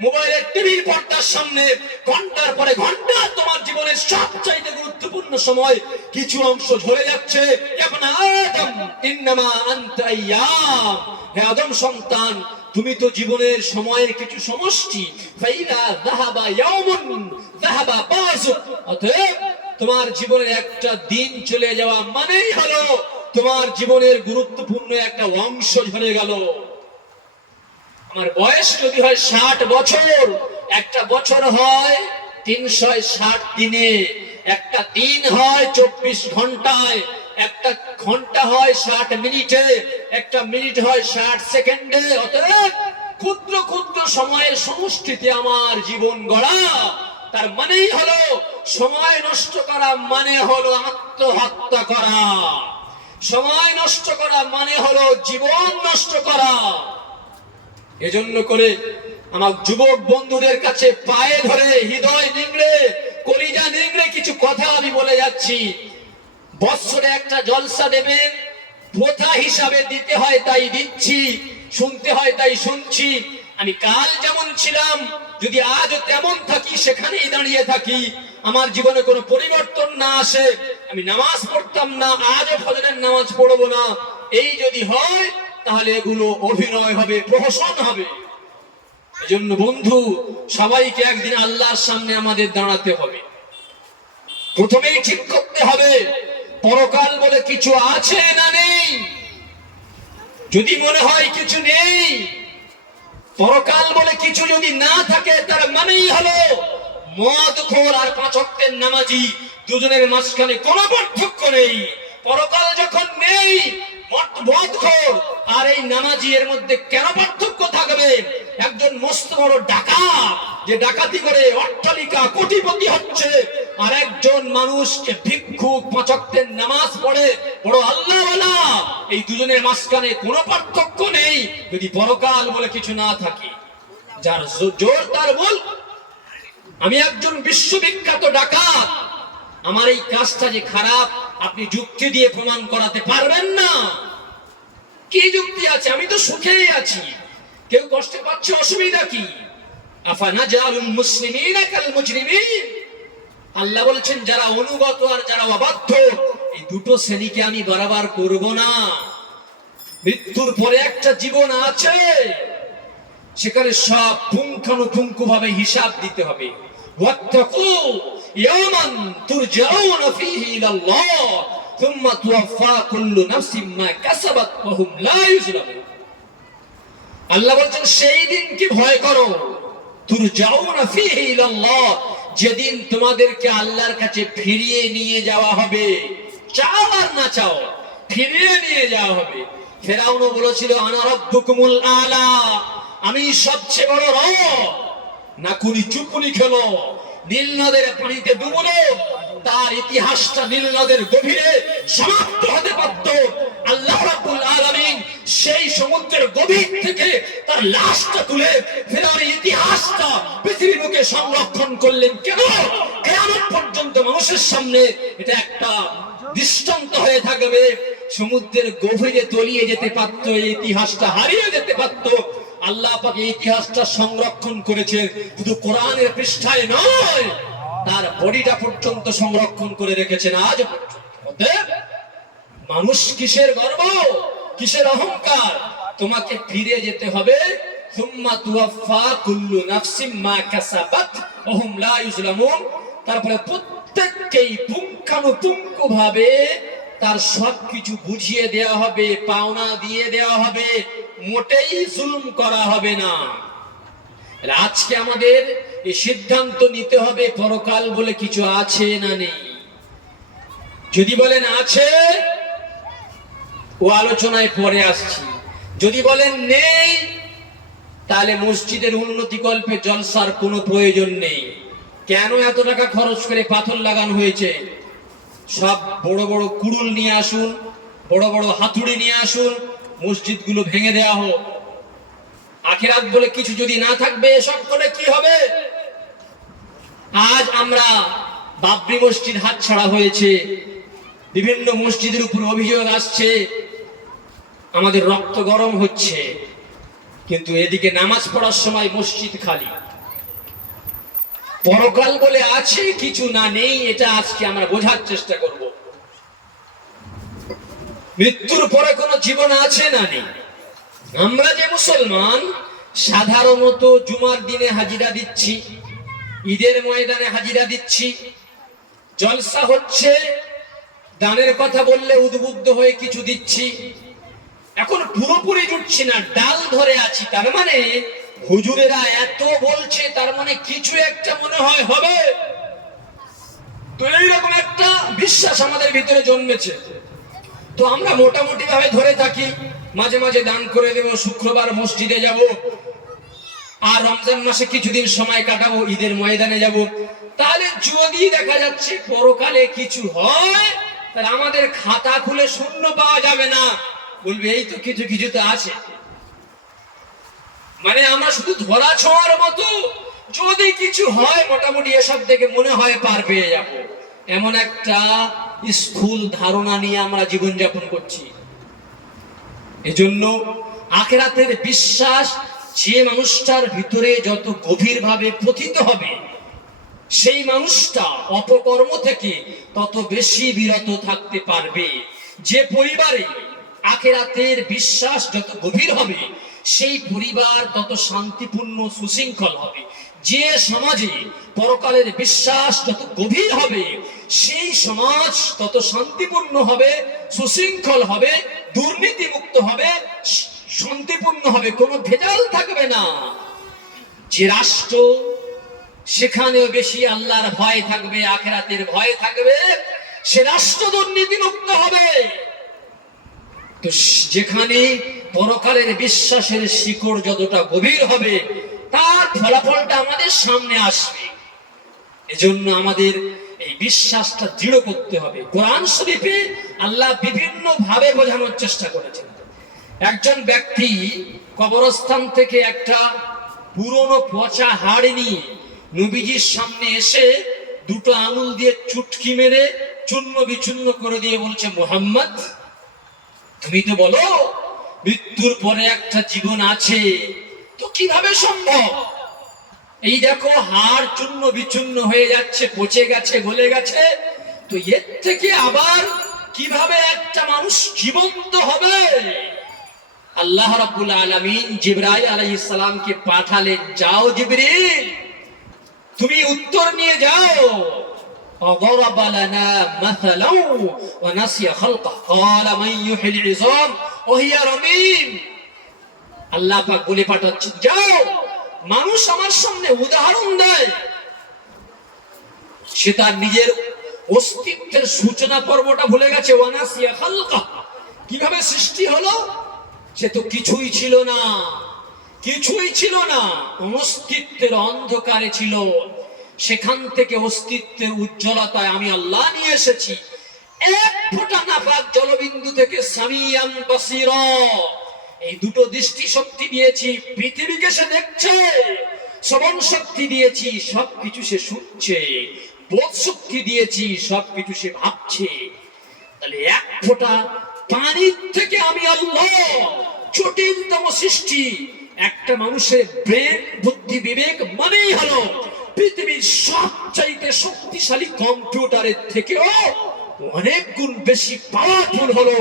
মোবাইলের টিভির পর্দার সামনে ঘন্টার পরে ঘন্টা তোমার জীবনের সবচাইতে গুরুত্বপূর্ণ সময় কিছু অংশ ঝরে যাচ্ছে। এখন আদম ইন্নামা আনতা আইয়াম, হে আদম সন্তান, তুমি তো জীবনের সময়ের কিছু সমষ্টি। ফাইদা যাহাবা ইয়াউমুন যাহাবা বাযুক, অতএব তোমার জীবনের একটা দিন চলে যাওয়া মানেই হলো তোমার জীবনের গুরুত্বপূর্ণ একটা অংশ ঝরে গেল। আমার বয়স যদি হয় 60 বছর, একটা বছর হয় 360 দিনে, একটা দিন হয় 24 ঘন্টায়, একটা ঘন্টা হয় 60 মিনিটে, একটা মিনিট হয় 60 সেকেন্ডে। অতএব ক্ষুদ্র ক্ষুদ্র সময়ের সমষ্টিতে আমার জীবন গড়া, তার মানেই হলো সময় নষ্ট করা মানে হলো আত্মহত্যা করা, সময় নষ্ট করা মানে হলো জীবন নষ্ট করা। এজন্য করে আমার যুবক বন্ধুদের কাছে পায়ে ধরে হৃদয় নিংড়ে কলিজা নিংড়ে কিছু কথা আমি বলে যাচ্ছি। বৎসরে একটা জলসা দেবেন, প্রথা হিসাবে দিতে হয় তাই দিচ্ছি, শুনতে হয় তাই শুনছি। আমি কাল যেমন ছিলাম যদি আজও তেমন থাকি, সেখানেই দাঁড়িয়ে থাকি, আমার জীবনে কোনো পরিবর্তন না আসে, আমি নামাজ পড়তাম না, আজও ফজরের নামাজ পড়বো না, এই যদি হয় তাহলে এগুলো অভিনয় হবে, প্রহসন হবে। এজন্য বন্ধু, সবাইকে একদিন আল্লাহর সামনে আমাদের দাঁড়াতে হবে। প্রথমেই ঠিক করতে হবে পরকাল বলে কিছু আছে না নেই। যদি মনে হয় কিছু নেই, পরকাল বলে কিছু যদি না থাকে, তার মানেই হলো মদখোর আর 5 ওয়াক্তের নামাজি দুজনের মাঝখানে কোনো পার্থক্য নেই। পরকাল যখন নেই, মদখোর আর এই নামাজি এর মধ্যে কেন পার্থক্য থাকবে? একজন মস্ত বড় ডাকাত যে ডাকাতি করে অট্টালিকা কোটিপতি হচ্ছে, আর একজন মানুষকে ভিক্ষুক 5 ওয়াক্তের নামাজ পড়ে বড় আল্লাহওয়ালা, এই দুজনের মাঝখানে কোনো পার্থক্য নেই যদি পরকাল বলে কিছু না থাকে। যার জোর তার বল। আমি একজন বিশ্ববিখ্যাত ডাকাত, আমার এই কাজটা যে খারাপ আপনি যুক্তি দিয়ে প্রমাণ করাতে পারবেন না। কি যুক্তি আছে? আমি তো সুখেই আছি, কেউ কষ্ট পাচ্ছে, অসুবিধা কি? আফানাজালুল মুসলিমিনা কাল মুজরিমিন, আল্লাহ বলছেন যারা অনুগত আর যারা অবাধ্য, এই দুটো শ্রেণীকে আমি বরাবর করব না। মৃত্যুর পরে একটা জীবন আছে, সেখানে সব পুঙ্খানুপুঙ্খ ভাবে হিসাব দিতে হবে। ওয়াত্তাকু ইয়াওমান তুরজাউনা ফীহি ইলাল্লাহ সুম্মা তুওয়াফা কুল্লু নাফসিন মা কাসাবাত ওয়া হুম লা ইউজলামুন। আল্লাহ বলেন সেই দিনকে ভয় করো, তুরজাউনা ফীহি ইলাল্লাহ, যেদিন তোমাদেরকে আল্লাহর কাছে ফিরিয়ে নিয়ে যাওয়া হবে। চাও আর না চাও ফিরিয়ে নিয়ে যাওয়া হবে। ফেরাউনও বলেছিল আনা রাব্বুকুমুল আলা, আমি সবচেয়ে বড় রব। নাকুনি চুপুনি খেলো, নীল নদের পানিতে ডুবলো, তার ইতিহাসটা নীল নদের গভীরে সমাপ্ত হতে পারত। আল্লাহ রাব্বুল আলামিন সেই সমুদ্রের গভীর থেকে তার লাশটা তুলে ফেরাউনের ইতিহাসটা পৃথিবীর বুকে সংরক্ষণ করলেন। কেন? কিয়ামত পর্যন্ত মানুষের সামনে এটা একটা দৃষ্টান্ত হয়ে থাকবে। সমুদ্রের গভীরে তলিয়ে যেতে পারত, এই ইতিহাসটা হারিয়ে যেতে পারত। আল্লাহ পাক এই ইতিহাসটা সংরক্ষণ করেছেন, শুধু কোরআনের পৃষ্ঠায় নয়, তার বডিটা পর্যন্ত সংরক্ষণ করে রেখেছেন আজ পর্যন্ত। মানুষ কিসের গর্ব, কিসের অহংকার? তোমাকে ফিরে যেতে হবে। সুম্মা তুওয়াফা কুল্লু নাফসিন মা কাসাবাত ওয়া হুম লা ইউজলামুন। তারপরে প্রত্যেককেই পুঙ্খানুপুঙ্খ ভাবে তার সবকিছু বুঝিয়ে দেওয়া হবে, পাওনা দিয়ে দেওয়া হবে, মোটেই জুলুম করা হবে না। আজকে আমাদের এই সিদ্ধান্ত নিতে হবে পরকাল বলে কিছু আছে না নেই। যদি বলেন আছে, ও আলোচনায় পরে আসছি। যদি বলেন নেই, তাহলে মসজিদের উন্নতি কল্পে জলসার কোনো প্রয়োজন নেই। কেন এত টাকা খরচ করে পাথর লাগানো হয়েছে? সব বড় বড় কুড়ুল নিয়ে আসুন, বড় বড় হাতুড়ি নিয়ে আসুন, মসজিদগুলো ভেঙে দেওয়া হোক। আখিরাত বলে কিছু যদি না থাকবে, এসব করে কি হবে? আজ আমরা বাবরি মসজিদ হাতছাড়া হয়েছে, বিভিন্ন মসজিদের উপর অভিযোগ আসছে, আমাদের রক্ত গরম হচ্ছে, কিন্তু এদিকে নামাজ পড়ার সময় মসজিদ খালি। পরকাল বলে আছে কিছু না নেই, এটা আজকে আমরা বোঝার চেষ্টা করব। মৃত্যুর পরে কোনো জীবন আছে না নেই? আমরা যে মুসলমান সাধারণত জুমার দিনে হাজিরা দিচ্ছি, ঈদের ময়দানে হাজিরা দিচ্ছি, জলসা হচ্ছে, দানের কথা বললে উদ্বুদ্ধ হয়ে কিছু দিচ্ছি। এখন পুরোপুরি জুটছি না, ডাল ধরে আছি। তার মানে হুজুরেরা এত বলছে, তার মানে কিছু একটা মনে হয় হবে। তো এইরকম একটা বিশ্বাস আমাদের ভিতরে জন্মেছে। তো আমরা মোটামুটি ভাবে ধরে থাকি, মাঝে মাঝে দান করে দেব, শুক্রবার মসজিদে যাব, আর রমজান মাসে কিছুদিন সময় কাটাবো, ঈদের ময়দানে যাব। তাহলে যদি দেখা যাচ্ছে পরকালে কিছু হয়, তাহলে আমাদের খাতা খুলে শূন্য পাওয়া যাবে না, বলবে এই তো কিছু কিছু তো আছে। মানে আমরা শুধু ধরা ছোঁয়ার মতো, যদি কিছু হয় মোটামুটি এসব থেকে মনে হয় পার পেয়ে যাব, এমন একটা স্থূল ধারণা নিয়ে আমরা জীবনযাপন করছি। এজন্য আখিরাতের বিশ্বাস যে মানুষটার ভিতরে যত গভীরভাবে পতিত হবে, সেই মানুষটা অপকর্ম থেকে তত বেশি বিরত থাকতে পারবে। যে পরিবারে আখিরাতের বিশ্বাস যত গভীর হবে, সেই পরিবার তত শান্তিপূর্ণ সুশৃঙ্খল হবে। যে সমাজে পরকালের বিশ্বাস যত গভীর হবে, সেই সমাজ তত শান্তিপূর্ণ হবে, সুশৃঙ্খল হবে, দুর্নীতিমুক্ত হবে, শান্তিপূর্ণ হবে, কোনো ভেজাল থাকবে না। যে রাষ্ট্র সেখানেও বেশি আল্লাহর ভয় থাকবে, আখিরাতের ভয় থাকবে, সে রাষ্ট্র দুর্নীতিমুক্ত হবে। তো যেখানে পরকালের বিশ্বাসের শিকড় যতটা গভীর হবে, তার ফলাফলটা আমাদের সামনে আসবে। এজন্য আমাদের এই বিশ্বাসটা দৃঢ় করতে হবে। কোরআন শরীফে আল্লাহ বিভিন্ন ভাবে বোঝানোর চেষ্টা করেছেন। একজন ব্যক্তি কবরস্থান থেকে একটা পুরনো পচা হাড় নিয়ে নবীজির সামনে এসে দুটো আঙুল দিয়ে চুটকি মেরে চূর্ণ বিচূর্ণ করে দিয়ে বলছে, মুহাম্মদ তুমি তো বলো মৃত্যুর পরে একটা জীবন আছে, তো কিভাবে সম্ভব? এই দেখো হাড় চূর্ণ বিচূর্ণ হয়ে যাচ্ছে, পচে গেছে, গলে গেছে। তো এর থেকে আবার কিভাবে একটা মানুষ জীবন্ত হবে? আল্লাহ রাব্বুল আলামিন জিবরাইল আলাইহিস সালামকে পাঠালেন, যাও জিবরিল, তুমি উত্তর নিয়ে যাও। وضرب لنا مثلا ونسي خلقه قال من يحيي العظام وهي رميم। আল্লাহ পাক বলে পাঠাচ্ছেন, যাও, মানুষ আমার সামনে উদাহরণ দেয়, সে তার নিজের অস্তিত্বের সূচনা পর্বটা ভুলে গেছে। ওয়ানাসিয়া খালকা, কিভাবে সৃষ্টি হলো? সে তো কিছুই ছিল না, কিছুই ছিল না, অস্তিত্বের অন্ধকারে ছিল। সেখান থেকে অস্তিত্বের উজ্জ্বলতায় আমি আল্লাহ নিয়ে এসেছি। এক ফোঁটা নাপাক জলবিন্দু থেকে সামিয়াম বাসীরা, এই দুটো দৃষ্টি শক্তি দিয়েছি, পৃথিবীকে সে দেখছে। শ্রবণ শক্তি দিয়েছি, সবকিছু সে শুনছে। বোধ শক্তি দিয়েছি, সবকিছু সে ভাবছে। তাহলে এক ফোঁটা পানির থেকে আমি আল্লাহ, জটিলতম সৃষ্টি। একটা মানুষের ব্রেন, বুদ্ধি, বিবেক মানেই হলো পৃথিবীর সবচাইতে শক্তিশালী কম্পিউটারের থেকেও অনেক গুণ বেশি পাওয়ারফুল হলো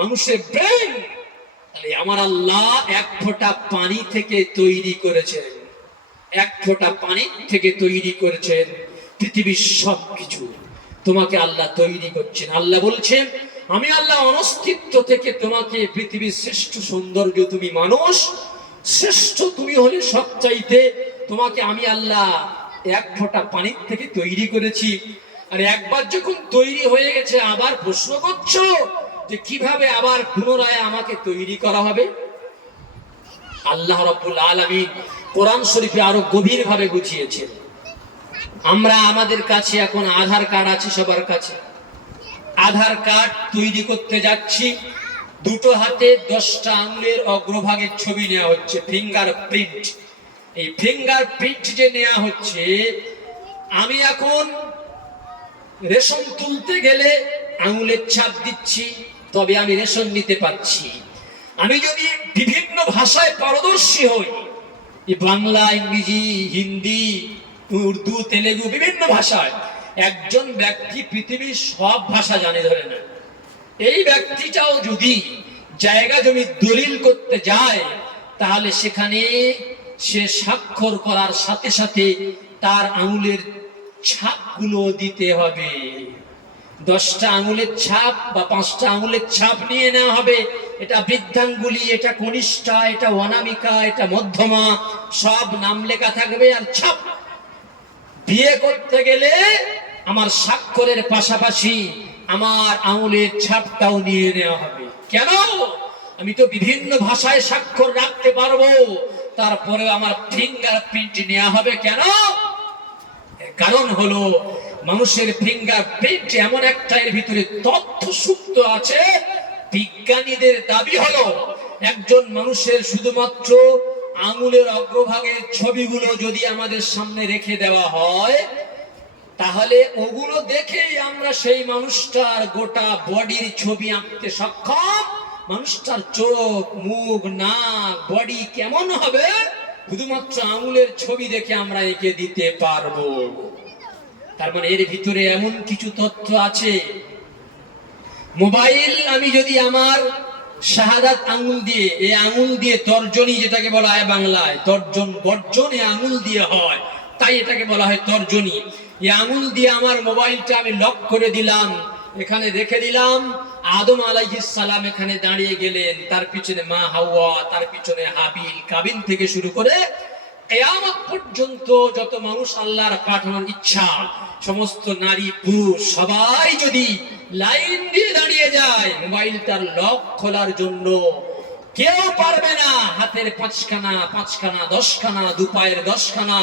মানুষের ব্রেন। তাহলে আমার আল্লাহ এক ফোঁটা পানি থেকে তৈরি করেছেন, এক ফোঁটা পানি থেকে তৈরি করেছেন পৃথিবীর সবকিছু। তোমাকে আল্লাহ তৈরি করছেন। আল্লাহ বলছেন, আমি আল্লাহ অনস্তিত্ব থেকে তোমাকে পৃথিবীর শ্রেষ্ঠ সৌন্দর্য, তুমি মানুষ শ্রেষ্ঠ, তুমি হলে সবচাইতে, তোমাকে আমি আল্লাহ এক ফোঁটা পানির থেকে তৈরি করেছি। আর একবার যখন তৈরি হয়ে গেছে, আবার প্রশ্ন করছো যে কিভাবে আবার পুনরায় আমাকে তৈরি করা হবে? আল্লাহ রাব্বুল আলামিন কোরআন শরীফে আরো গভীর ভাবে বুঝিয়েছেন। আমরা, আমাদের কাছে এখন আধার কার্ড আছে, সবার কাছে আধার কার্ড তৈরি করতে যাচ্ছি। দুটো হাতে 10টা আঙুলের অগ্রভাগের ছবি নেওয়া হচ্ছে, ফিঙ্গার প্রিন্ট। এই ফিঙ্গার প্রিন্ট যে নেওয়া হচ্ছে, আমি এখন রেশন তুলতে গেলে আঙুলের ছাপ দিচ্ছি, তবে আমি রেশন নিতে পারছি। আমি যদি বিভিন্ন ভাষায় পারদর্শী হই, বাংলা, ইংরেজি, হিন্দি, উর্দু, তেলেগু, বিভিন্ন ভাষায়, একজন ব্যক্তি পৃথিবীর সব ভাষা জানে ধরে না, এই ব্যক্তিটাও যদি জায়গা জমি দলিল করতে যায়, তাহলে সেখানে সে স্বাক্ষর করার সাথে সাথে তার আঙুলের ছাপগুলো দিতে হবে। 10টা আঙুলের ছাপ বা 5টা আঙুলের ছাপ নিয়ে নেওয়া হবে। এটা বৃদ্ধাঙ্গুলি, এটা কনিষ্ঠা, এটা অনামিকা, এটা মধ্যমা, সব নাম লেখা থাকবে আর ছাপ। বিয়ে করতে গেলে আমার স্বাক্ষরের পাশাপাশি আমার আঙুলের ছাপটাও নিয়ে নেওয়া হবে। কেন? আমি তো বিভিন্ন ভাষায় স্বাক্ষর রাখতে পারবো, তারপরে আমার ফিঙ্গার প্রিন্ট নেওয়া হবে। কেন? কারণ হলো মানুষের ফিঙ্গার প্রিন্ট এমন একটা, এর ভিতরে তথ্য সুপ্ত আছে। বিজ্ঞানীদের দাবি হলো একজন মানুষের শুধুমাত্র আঙুলের অগ্রভাগের ছবিগুলো যদি আমাদের সামনে রেখে দেওয়া হয়, তাহলে ওগুলো দেখেই আমরা সেই মানুষটার গোটা বডির ছবি আঁকতে সক্ষম। মানুষটার চোখ, মুখ, নাক, বডি কেমন হবে শুধুমাত্র আঙুলের ছবি দেখে আমরা এঁকে দিতে পারবো। তার মানে এর ভিতরে এমন কিছু তথ্য আছে। মোবাইল, আমি যদি আমার শাহাদাত আঙুল দিয়ে, এই আঙুল দিয়ে তর্জনী, যেটাকে বলা হয় বাংলায় তর্জন, গর্জন, এই আঙুল দিয়ে হয়, তাই এটাকে বলা হয় তর্জনী। এই আঙুল দিয়ে আমার মোবাইলটা আমি লক করে দিলাম, এখানে রেখে দিলাম। আদম আলাইহিস সালাম এখানে দাঁড়িয়ে গেলেন, তার পিছনে মা হাওয়া, তার পিছনে হাবিল, কাবিল থেকে শুরু করে কিয়ামত পর্যন্ত যত মানুষ আল্লাহর পাঠানোর ইচ্ছা, সমস্ত নারী পুরুষ সবাই যদি লাইন দিয়ে দাঁড়িয়ে যায় মোবাইলটার লক খোলার জন্য, কেউ পারবে না হাতের 5খানা 10খানা, দু পায়ের 10খানা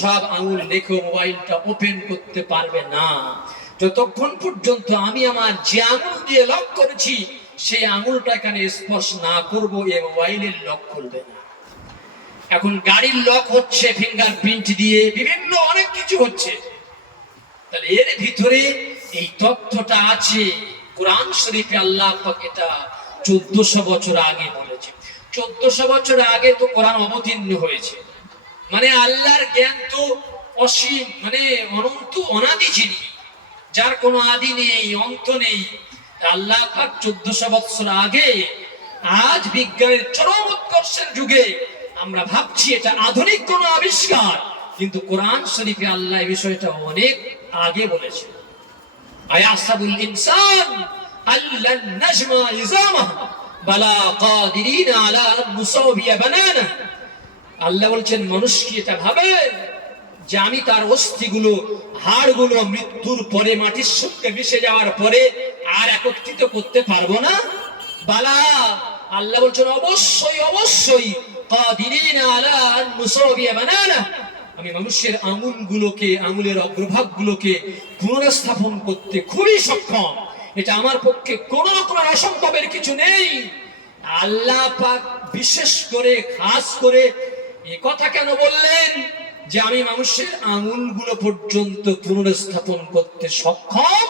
সব আঙুল রেখে মোবাইলটা ওপেন করতে পারবে না, যতক্ষণ পর্যন্ত আমি আমার যে আঙুল দিয়ে লক করেছি সেই আঙুলটা এখানে স্পর্শ না করব, এই মোবাইলের লক খুলবে না। এখন গাড়ির লক হচ্ছে ফিঙ্গার প্রিন্ট দিয়ে, বিভিন্ন অনেক কিছু হচ্ছে। তাহলে এর ভিতরে এই তথ্যটা আছে। কোরআন শরীফে আল্লাহ পাক এটা 1400 বছর আগে বলেছে। 1400 বছর আগে তো কোরআন অবতীর্ণ হয়েছে। মানে আল্লাহর জ্ঞান তো অসীম, মানে অনন্ত, অনাদি যিনি, যার কোনো আদি নেই, অন্ত নেই। আল্লাহ পাক 1400 বছর আগে, আজ বিজ্ঞানের চরম উৎকর্ষের যুগে আমরা ভাবছি এটা আধুনিক কোন আবিষ্কার, কিন্তু কোরআন শরীফে আল্লাহ এই বিষয়টা অনেক আগে বলেছে। আয়াসাবুল ইনসান আল্লান নাজমা ইজামা বালা কাদিরিন আলা আন নুসাবিয়া বানানা। আল্লাহ বলছেন মানুষ কি এটা ভাবে যে আমি তার অস্থিগুলো, হাড়গুলো মৃত্যুর পরে মাটির সঙ্গে মিশে যাওয়ার পরে আর একত্রিত করতে পারবো না? বালা, আল্লাহ বলছেন অবশ্যই অবশ্যই, কাদিরিন আলা আন নুসাবিয়া বানানা, আমি মানুষের আঙুলগুলোকে, আঙুলের অগ্রভাগগুলোকে পুনরস্থাপন করতে খুবই সক্ষম। এটা আমার পক্ষে কোনো রকমের অসম্ভবের কিছু নেই। আল্লাহ পাক বিশেষ করে, খাস করে এই কথা কেন বললেন যে আমি মানুষের আঙুলগুলো পর্যন্ত পুনরস্থাপন করতে সক্ষম?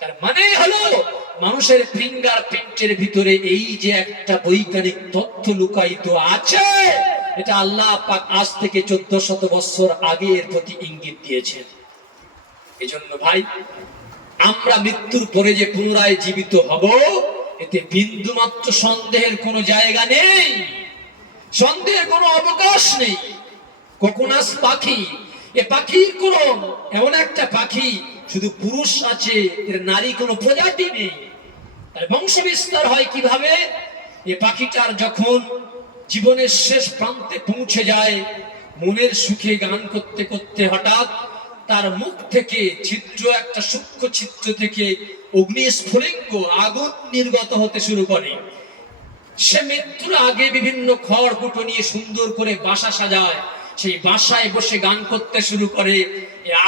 তার মানে হলো মানুষের ফিঙ্গার প্রিন্টের ভিতরে এই যে একটা বৈজ্ঞানিক তথ্য লুকায়িত আছে, এটা আল্লাহ পাক আজ থেকে 1400 বছর আগে এর প্রতি ইঙ্গিত দিয়েছেন। এজন্য ভাই, আমরা মৃত্যুর পরে যে পুনরায় জীবিত হব, এতে বিন্দুমাত্র সন্দেহের কোনো জায়গা নেই, সন্দেহের কোনো অবকাশ নেই। কোকোনাস পাখি, এ পাখির কোন, এমন একটা পাখি শুধু পুরুষ আছে, এর নারী কোনো প্রজাতি নেই। তার বংশ বিস্তার হয় কিভাবে? এ পাখিটার যখন জীবনের শেষ প্রান্তে পৌঁছে যায়, মনের সুখে গান করতে করতে হঠাৎ তার মুখ থেকে ছিদ্র, একটা সূক্ষ্ম ছিদ্র থেকে অগ্নিস্ফুলিঙ্গ, আগুন নির্গত হতে শুরু করে। সে মৃত্যুর আগে বিভিন্ন খড়কুটো নিয়ে সুন্দর করে বাসা সাজায়, সেই বাসায় বসে গান করতে শুরু করে।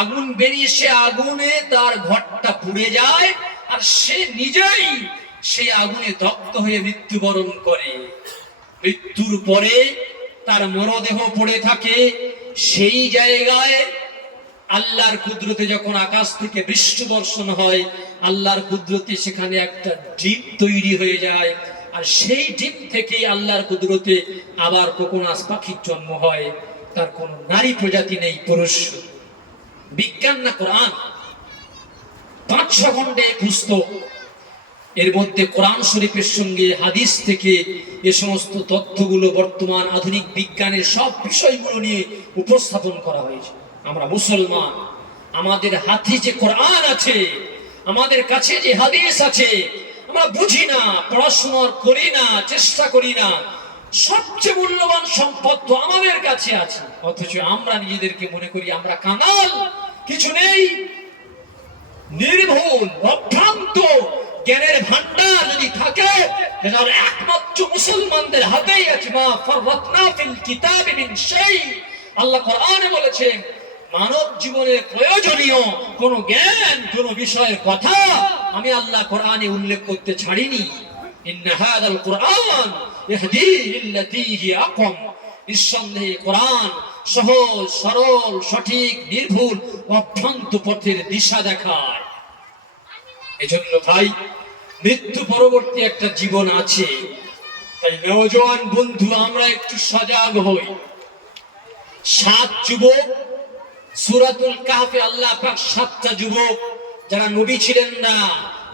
আগুন বেরিয়ে সে আগুনে তার ঘরটা পুড়ে যায়, আর সে নিজেই সেই আগুনে দগ্ধ হয়ে মৃত্যুবরণ করে। মৃত্যুর পরে তার মরদেহ পড়ে থাকে সেই জায়গায়। আল্লাহর কুদরতে যখন আকাশ থেকে বৃষ্টি বর্ষণ হয়, আল্লাহর কুদরতে সেখানে একটা ডিম তৈরি হয়ে যায়, আর সেই ডিম থেকে আল্লাহর কুদরতে আবার কোকোনাস পাখির জন্ম হয়। তার কোন নারী প্রজাতি নেই, পুরুষ। বিজ্ঞান না কোরআন, 500 খণ্ডে পুস্তক, এর মধ্যে কোরআন শরীফের সঙ্গে হাদিস থেকে এ সমস্ত তথ্যগুলো বর্তমান আধুনিক বিজ্ঞানের সব বিষয়গুলো নিয়ে উপস্থাপন করা হয়েছে। আমরা মুসলমান, আমাদের হাতে যে কোরআন আছে, আমাদের কাছে যে হাদিস আছে, আমরা বুঝি না, পড়াশোনা করি না, চেষ্টা করি না। সবচেয়ে মূল্যবান সম্পদ তো আমাদের কাছে আছে, অথচ আমরা নিজেদেরকে মনে করি আমরা কাঙাল, কিছু নেই। নির্ভুল, অভ্রান্ত জ্ঞানের ভান্ডার যদি থাকে, একমাত্র মুসলমানদের হাতেই আছে। মা ফাররাতনা ফিল কিতাবি মিন শাই, আল্লাহ কোরআনে বলেছেন মানব জীবনে প্রয়োজনীয় কোন জ্ঞান, কোন বিষয়ের কথা আমি আল্লাহ কোরআনে উল্লেখ করতে ছাড়িনি। ইন্না হাযাল কুরআন ইহদি লিল্লাতী হিয়া আকওয়াম, নিঃসন্দেহে কোরআন সহজ, সরল, সঠিক, নির্ভুল, অভ্রান্ত পথের দিশা দেখায়। এজন্য ভাই, মৃত্যু পরবর্তী একটা জীবন আছে। তাই নওজোয়ান বন্ধু, আমরা একটু সজাগ হই। 7 যুবক, সূরাতুল কাহফে আল্লাহ পাক 7টা যুবক, যারা নবী ছিলেন না,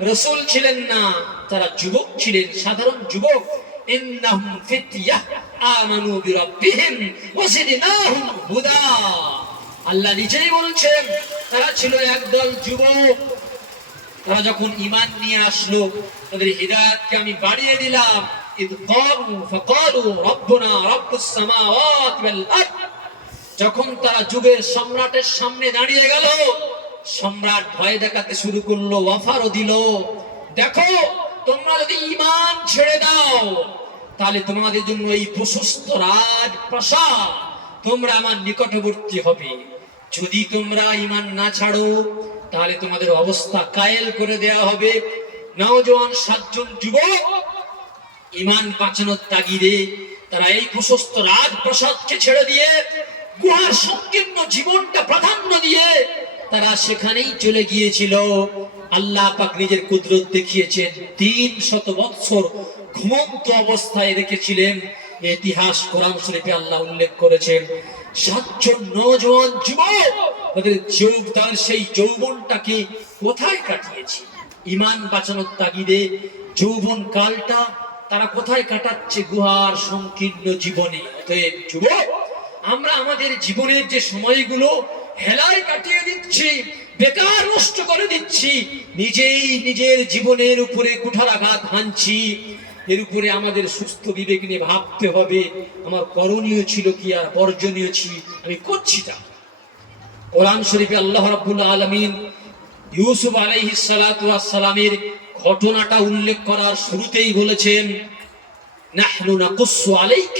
রাসূল ছিলেন না, তারা যুবক ছিলেন, সাধারণ যুবক। ইন্নাহুম ফিতয়াহ আমানু বিরাব্বিহিম ওয়া জিদনাহুম হুদা, আল্লাহ নিজেই বলছেন তারা ছিল একদল যুবক। তারা যখন ঈমান নিয়ে আসলো, তাদের হিদায়াতকে আমি বাড়িয়ে দিলাম। ইদ ক্বালু ফাকালু রাব্বুনা রাব্বুস সামাওয়াতি ওয়াল আরদ, যখন তারা যুগের সম্রাটের সামনে দাঁড়িয়ে গেল, সম্রাট ভয় দেখাতে শুরু করলো, অফারও দিল, দেখো তোমরা যদি ঈমান ছেড়ে দাও, তাহলে তোমাদের জন্য এই প্রশস্ত রাজপ্রাসাদ, তোমরা আমার নিকটবর্তী হবে। যদি তোমরা ঈমান না ছাড়ো, তাহলে তোমাদের অবস্থা কায়েল করে দেয়া হবে। নওজোয়ান 7 জন যুবক ঈমান বাঁচানোর তাগিদে তারা এই প্রশস্ত রাজপ্রাসাদকে ছেড়ে দিয়ে, গুহার সংকীর্ণ জীবনটা প্রাধান্য দিয়ে তারা সেখানেই চলে গিয়েছিল। আল্লাহ পাক নিজের কুদরত দেখিয়েছেন, 300 বৎসর ঘুমন্ত অবস্থায় রেখেছিলেন। ইতিহাস কোরআন শরীফে আল্লাহ উল্লেখ করেছেন, 7 জন নওজোয়ান যুবক তাদের সেই যৌবনটাকে কোথায় কাটিয়েছে? ঈমান বাঁচানোর তাগিদে যৌবন কালটা তারা কোথায় কাটাচ্ছে? গুহার সংকীর্ণ জীবনে। অতএব যুবক, আমরা আমাদের জীবনের যে সময়গুলো হেলায় কাটিয়ে দিচ্ছি, বেকার নষ্ট করে দিচ্ছি, নিজেই নিজের জীবনের উপরে কুঠারাঘাত হানছি। এর উপরে আমাদের সুস্থ বিবেক নিয়ে ভাবতে হবে, আমার করণীয় ছিল কি আর বর্জনীয় ছিল আমি করছিটা। কোরআন শরীফে আল্লাহ রাব্বুল আলামিন ইউসুফ আলাইহিস সালাতু ওয়াস সালামের ঘটনাটা উল্লেখ করার শুরুতেই বলেছেন, নাহনু নাকুসু আলাইক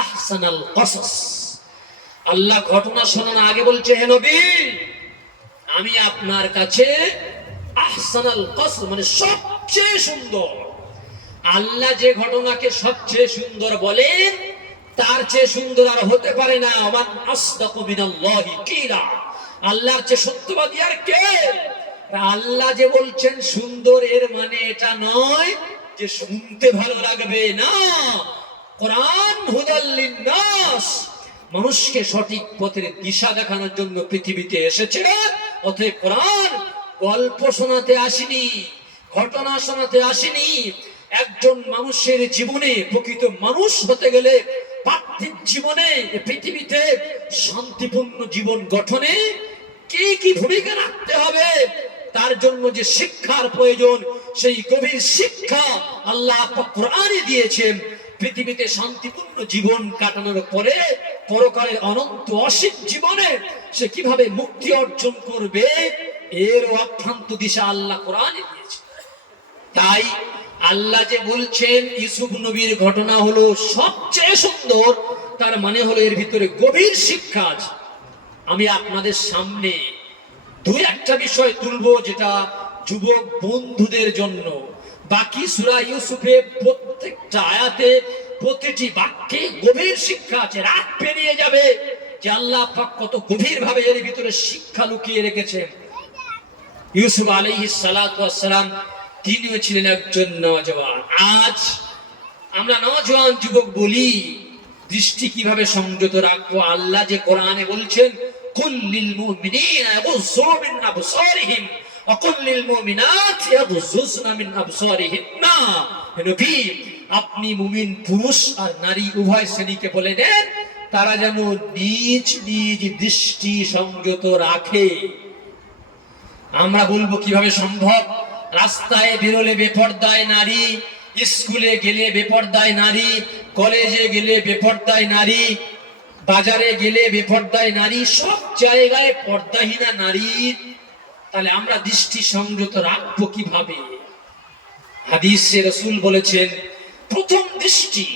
আহসানাল কসাস। আল্লাহ ঘটনা শোনানোর আগে বলছে, হে নবী, আমি আপনার কাছে আহসানাল কসাস মানে সবচেয়ে সুন্দর। আল্লাহ যে ঘটনাকে সবচেয়ে সুন্দর বলেন, তার চেয়ে সুন্দর আর হতে পারে না। ওমান আসদাকু মিনাল্লাহি কিলা, আল্লাহর চেয়ে সত্যবাদী আর কে? আল্লাহ যে বলছেন সুন্দর, এর মানে এটা নয় যে শুনতে ভালো লাগবে না। কোরআন হুদাল লিন্নাস, মানুষকে সঠিক পথের দিশা দেখানোর জন্য পৃথিবীতে এসেছে। অতএব কোরআন গল্প শোনাতে আসেনি, ঘটনা শোনাতে আসেনি। একজন মানুষের জীবনে, প্রকৃত মানুষ হতে গেলে পার্থিব জীবনে, পৃথিবীতে শান্তিপূর্ণ জীবন গঠনে কি কি ভূমিকা রাখতে হবে, তার জন্য যে শিক্ষার প্রয়োজন, সেই গভীর শিক্ষা আল্লাহ কোরআনে দিয়েছেন। পৃথিবীতে শান্তিপূর্ণ জীবন কাটানোর পরে পরকালের অনন্ত অসীম জীবনে সে কিভাবে মুক্তি অর্জন করবে, এর অভ্রান্ত দিশা আল্লাহ কোরআনে দিয়েছে। তাই আল্লাহ যে বলছেন ইউসুফ নবীর ঘটনা হলো সবচেয়ে সুন্দর, তার মানে হলো এর ভিতরে গভীর শিক্ষা আছে। আমি আপনাদের সামনে দুই একটা বিষয় তুলবো, যেটা যুবক বন্ধুদের জন্য। বাকি সূরা ইউসুফে প্রত্যেকটা আয়াতে, প্রতিটি বাক্যে গভীর শিক্ষা আছে। রাত পেরিয়ে যাবে যে আল্লাহ পাক কত গভীর ভাবে এর ভিতরে শিক্ষা লুকিয়ে রেখেছেন। ইউসুফ আলাইহিস সালাতু ওয়াস সালাম তিনিও ছিলেন একজন নওজোয়ান। আজ আমরা নওজোয়ান যুবক বলি, দৃষ্টি কিভাবে সংযত রাখবো? আল্লাহ যে কোরআনে বলছেন, কুল লিল মুমিনিনা ইয়াগুযু মিন আবসারিহিম ওয়া কুল লিল মুমিনাতি ইয়াগুযুনা মিন আবসারিহিন্না। নবী, আপনি মুমিন পুরুষ আর নারী উভয় শ্রেণীকে বলে দেন, তারা যেন নিজ নিজ দৃষ্টি সংযত রাখে। আমরা বলবো কিভাবে সম্ভব? রাস্তায় বেরোলে বেপরদায় নারী, স্কুলে গেলে বেপরদায় নারী, কলেজে গেলে বেপরদায় নারী, বাজারে গেলে বেপরদায় নারী, সব জায়গায় পর্দাহীনা নারী। তাহলে আমরা দৃষ্টি সংযত রাখবো কিভাবে? হাদিসে রাসূল বলেছেন, প্রথম দৃষ্টি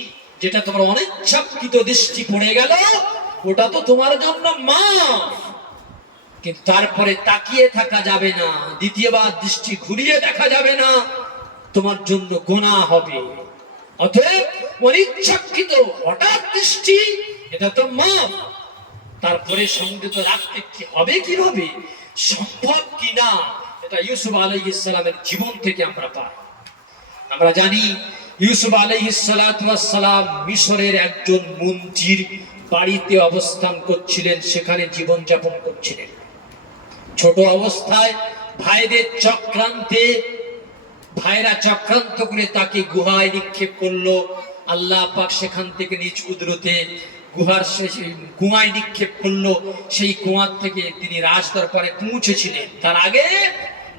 যেটা তোমার অনিচ্ছাকৃত দৃষ্টি পড়ে গেল, ওটা তো তোমার জন্য মাফ, কিন্তু তারপরে তাকিয়ে থাকা যাবে না, দ্বিতীয়বার দৃষ্টি ঘুরিয়ে দেখা যাবে না, তোমার জন্য গুনাহ হবে। অতএব অনিচ্ছাকৃত হঠাৎ দৃষ্টি, এটা তো মাফ, তারপরে সংযত রাখতে কি হবে, কিভাবে সম্ভব কিনা, এটা ইউসুফ আলাইহিস সালামের জীবন থেকে আমরা পাই। আমরা জানি ইউসুফ আলাইহিস সালাতু ওয়াস সালাম মিশরের একজন মন্ত্রীর বাড়িতে অবস্থান করছিলেন, সেখানে জীবন যাপন করছিলেন। ছোট অবস্থায় ভাইদের চক্রান্তে, ভাইরা চক্রান্ত করে তাকে গুহায় নিক্ষেপ করলো। আল্লাহ পাক সেখান থেকে নিজ কুদরতে গুহার কুয়ায় নিক্ষেপ করলো। সেই কুয়ার থেকে তিনি রাজ দরবারে পৌঁছেছিলেন। তার আগে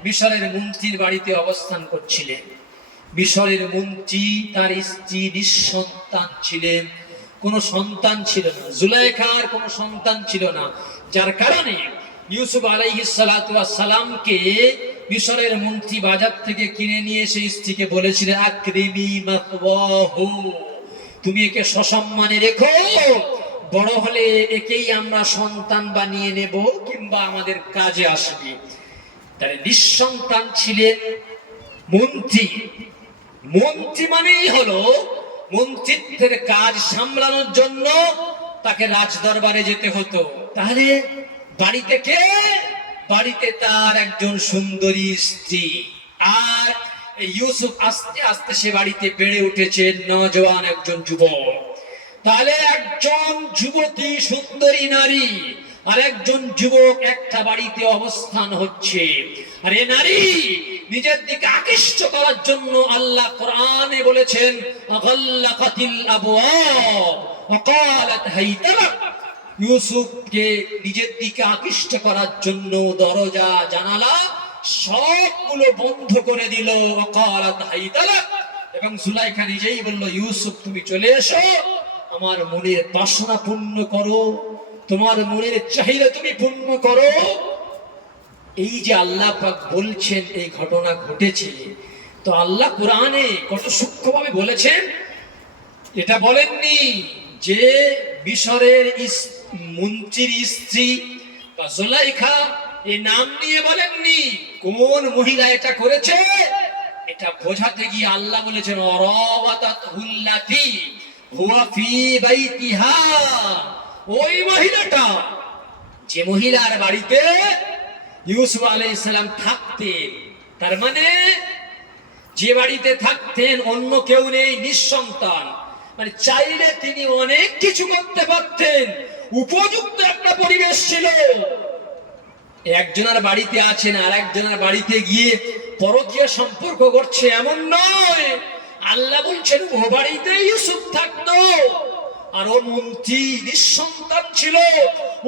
মিশরের মন্ত্রীর বাড়িতে অবস্থান করছিলেন। মিশরের মন্ত্রী, তার স্ত্রী নিঃসন্তান ছিলেন, কোনো সন্তান ছিল না, জুলাইখার কোনো সন্তান ছিল না, যার কারণে ইউসুফ আলাইহিস সালাতু ওয়াস সালামকে মিশরের মন্ত্রী বাজার থেকে কিনে নিয়ে এসে স্ত্রীকে বলেছিলেন, আকরিমি মাতওয়াহু, তুমি একে সসম্মানে রেখো, বড় হলে একেই আমরা সন্তান বানিয়ে নেব কিংবা আমাদের কাজে আসবে। তাই নিঃসন্তান ছিলেন মন্ত্রী। মন্ত্রী মানেই হলো মন্ত্রিত্বের কাজ সামলানোর জন্য তাকে রাজ দরবারে যেতে হতো। তাহলে বাড়িতে কে? বাড়িতে তার একজন সুন্দরী স্ত্রী। আর ইউসুফ আস্তে আস্তে সে বাড়িতে বেড়ে উঠেছেন নওজোয়ান একজন যুবক। তাহলে একজন যুবতী সুন্দরী নারী আর একজন যুবক একটা বাড়িতে অবস্থান হচ্ছে, আর এ নারী নিজের দিকে আকৃষ্ট করার জন্য আল্লাহ কোরআনে বলেছেন আগাল্লাকাতিল আবওয়াব ওয়া ক্বালাত হাইতা লাক। ইউসুফকে নিজের দিকে আকৃষ্ট করার জন্য দরজা জানালা সবগুলো বন্ধ করে দিল। ওয়া ক্বালাত হাইতা লাক, এবং জুলাইখা নিজেই বলল, ইউসুফ তুমি চলে এসো, আমার মনের বাসনা পূর্ণ করো, তোমার মনের চাহিদা তুমি পূর্ণ করো। এই যে আল্লাহ পাক বলছেন এই ঘটনা ঘটেছে, তো আল্লাহ কোরআনে কত সূক্ষ্মভাবে বলেছেন। এটা বলেননি যে মিশরের মন্ত্রীর স্ত্রী বা জুলাইখা এই নাম নিয়ে বলেননি, কোন মহিলা এটা করেছে এটা বোঝাতে গিয়ে আল্লাহ বলেছেন অরাওয়াতাতুল্লাতি হুয়া ফি বাইতিহা, ওই মহিলাটা যে মহিলার বাড়িতে ইউসুফ আলাইহিস সালাম থাকতেন, তার মানে যে বাড়িতে থাকতেন অন্য কেউ নেই, নিঃসন্তান, মানে চাইলে তিনি অনেক কিছু করতে পারতেন, উপযুক্ত একটা পরিবেশ ছিল। একজনের বাড়িতে আছেন আর একজনের বাড়িতে গিয়ে পরকীয় সম্পর্ক করছে এমন নয়। আল্লাহ বলছেন ও বাড়িতে ইউসুফ থাকতো আর ও মন্ত্রী নিঃসন্তান ছিল,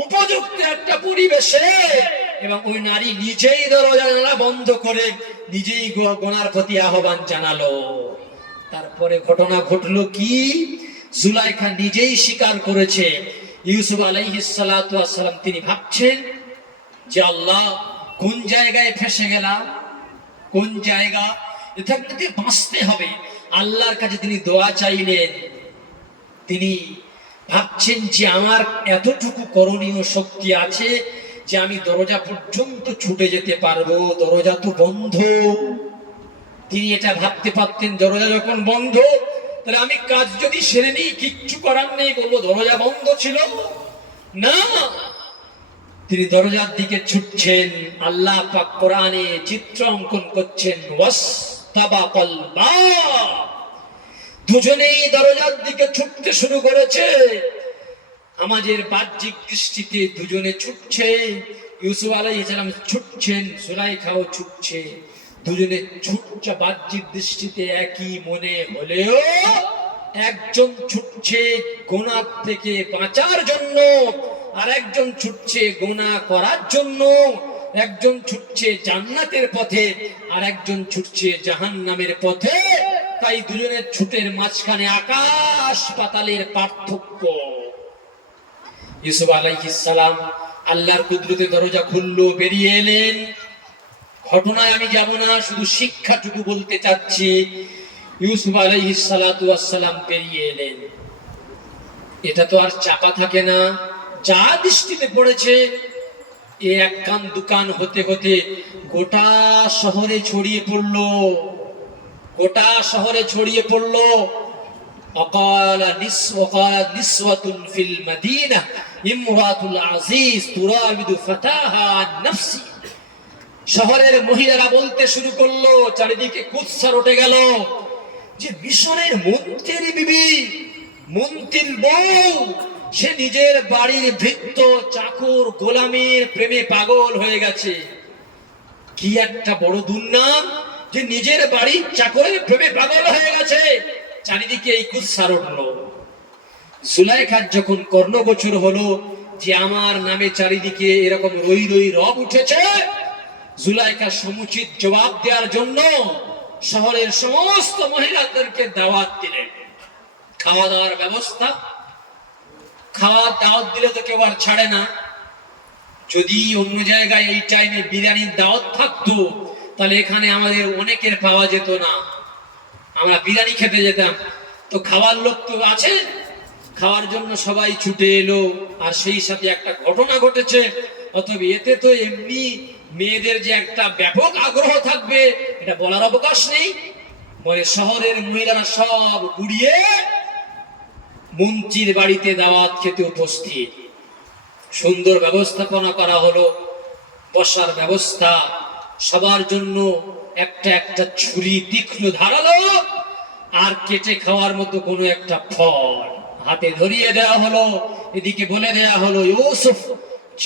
উপযুক্ত একটা পরিবেশে, এবং ওই নারী নিজেই দরজা জানালা বন্ধ করে নিজেই গোনার প্রতি আহ্বান জানালো। তারপরে ঘটনা ঘটলো কি, জুলাইখা নিজেই স্বীকার করেছে। ইউসুফ আলাইহিস সালাতু ওয়াস সালাম তিনি ভাবছেন যে আল্লাহ কোন জায়গায় ফেসে গেলাম, কোন জায়গা, এটা থেকে বাঁচতে হবে। আল্লাহর কাছে তিনি দোয়া চাইলেন। তিনি ভাবছেন যে আমার এতটুকু করণীয় শক্তি আছে যে আমি দরজা পর্যন্ত ছুটে যেতে পারবো, দরজা তো বন্ধ। তিনি এটা ভাবতে পারতেন দরজা যখন বন্ধ তাহলে আমি কাজ যদি সেরে নিই, কিচ্ছু করার নেই, বলবো দরজা বন্ধ ছিল না। তিনি দরজার দিকে ছুটছেন। আল্লাহ পাক কোরআনে চিত্র অঙ্কন করছেন, ওয়াস্তাবাকাল বাব, দুজনেই দরজার দিকে ছুটতে শুরু করেছে। আমাদের বাহ্যিক দৃষ্টিতে দুজনে ছুটছে, ইউসুফ আলাইহিস সালাম ছুটছেন, জুলাইখাও ছুটছে, দুজনে ছুটছে বাহ্যিক দৃষ্টিতে একই মনে হলেও একজন ছুটছে গুনাহ থেকে বাঁচার জন্য, আর একজন ছুটছে গুনাহ করার জন্য। একজন ছুটছে জান্নাতের পথে আর একজন ছুটছে জাহান্নামের পথে। তাই দুজনের ছুটের মাঝখানে আকাশ পাতালের পার্থক্য। ইউসুফ আলাইহিস সালাম আল্লাহর কুদরতে দরজা খুললো, বেরিয়ে এলেন। ঘটনায় আমি যাব না, শুধু শিক্ষাটুকু বলতে চাচ্ছি। ইউসুফ আলাইহিস সালাতু ওয়াস সালাম বেরিয়ে এলেন। এটা তো আর চাপা থাকে না, যা দৃষ্টিতে পড়েছে এ এক কান দুকান হতে হতে গোটা শহরে ছড়িয়ে পড়লো, গোটা শহরে ছড়িয়ে পড়লো। وقال نسوة في المدينة امرأة العزيز تراود فتاها عن نفسه। শহরের মহিলারা বলতে শুরু করলো, চারিদিকে কুৎসা উঠে গেল যে মিশরের মন্ত্রীর বিবি, মন্ত্রীর বউ, সে নিজের বাড়ির ভৃত্য চাকর গোলামের প্রেমে পাগল হয়ে গেছে। কি একটা বড় দুর্নাম যে নিজের বাড়ির চাকরের প্রেমে পাগল হয়ে গেছে। চারিদিকে এই কুৎসার উঠলো। জুলাইখার যখন কর্ণগোচর হলো যে আমার নামে চারিদিকে এরকম রই রই রব উঠেছে, জুলাইখা সমুচিত জবাব দেওয়ার জন্য শহরের সমস্ত মহিলাদেরকে দাওয়াত দিলেন। খাওয়া দাওয়ার ব্যবস্থা, খাওয়ার দাওয়াত দিলে তো কেউ আর ছাড়ে না। যদি অন্য জায়গায় এই টাইমে বিরিয়ানির দাওয়াত থাকতো তাহলে এখানে আমাদের অনেকের পাওয়া যেত না, আমরা বিরিয়ানি খেতে যেতাম। তো খাওয়ার লোক তো আছে, খাওয়ার জন্য সবাই ছুটে এলো। আর সেই সাথে একটা ঘটনা ঘটেছে, অতএব এতে তো এমনি মেয়েদের যে একটা ব্যাপক আগ্রহ থাকবে এটা বলার অবকাশ নেই। মানে শহরের মহিলারা সব গুড়িয়ে মন্ত্রীর বাড়িতে দাওয়াত খেতে উপস্থিত। সুন্দর ব্যবস্থাপনা করা হলো, বসার ব্যবস্থা, সবার জন্য একটা একটা ছুরি তীক্ষ্ণ ধারালো, আর কেটে খাওয়ার মতো কোনো একটা ফল, হাতে ধরিয়ে দেওয়া হলো, এদিকে বলে দেওয়া হলো ইউসুফ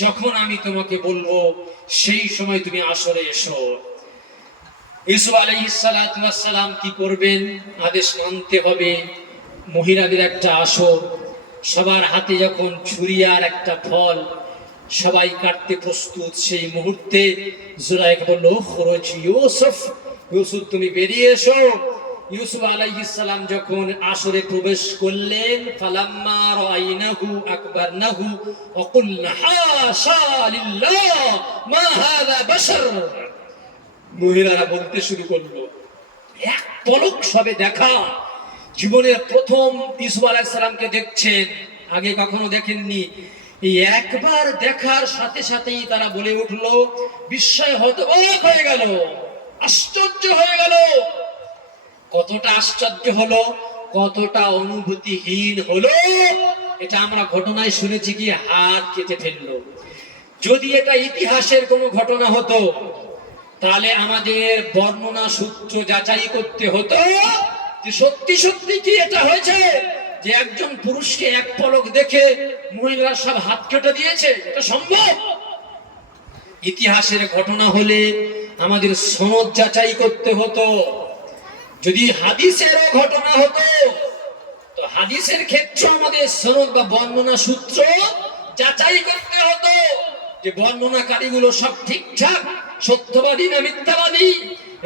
যখন আমি তোমাকে বলবো সেই সময় তুমি আসরে এসো। ইউসুফ আলাইহিস সালাতু ওয়াস সালাম কি করবেন? আদেশ মানতে হবে। মহিলাদের একটা আসর, সবার হাতে যখন ছুরি আর একটা ফল, সবাই কাটতে প্রস্তুত। সেই মুহূর্তে জুলাইখা বলল খরচ ইউসুফ, ইউসুফ তুমি বেরিয়ে এসো। ইউসুফ আলাইহিস সালাম যখন আসরে প্রবেশ করলেন, ফালাম্মা রাআইনাহু আকবারনাহু ওয়া কুলনা হাশা লিল্লাহ মা হাযা বাশার। মহিলারা বলতে শুরু করলো, এক পলক সবে দেখা, জীবনের প্রথম ইউসুফ আলাইহিস সালামকে দেখছেন, আগে কখনো দেখেননি। এই একবার দেখার সাথে সাথেই তারা বলে উঠলো, বিস্ময় হতবাক হয়ে গেল, আশ্চর্য হয়ে গেল। কতটা আশ্চর্য হলো, কতটা অনুভূতিহীন হলো, এটা আমরা ঘটনায় শুনেছি কি হাত কেটে ফেললো। যদি এটা ইতিহাসের কোনো ঘটনা হতো তাহলে আমাদের বর্ণনা সূত্র যাচাই করতে হতো যে সত্যি সত্যি কি এটা হয়েছে, যে একজন পুরুষকে এক পলক দেখে মহিলারা সব হাত কেটে দিয়েছে, এটা সম্ভব? ইতিহাসের ঘটনা হলে আমাদের সনদ যাচাই করতে হতো। যদি হাদিসেরও ঘটনা হতো তো হাদিসের ক্ষেত্রে আমাদের সনদ বা বর্ণনা সূত্র যাচাই করতে হতো যে বর্ণনাকারীগুলো সব ঠিকঠাক, সত্যবাদী না মিথ্যাবাদী।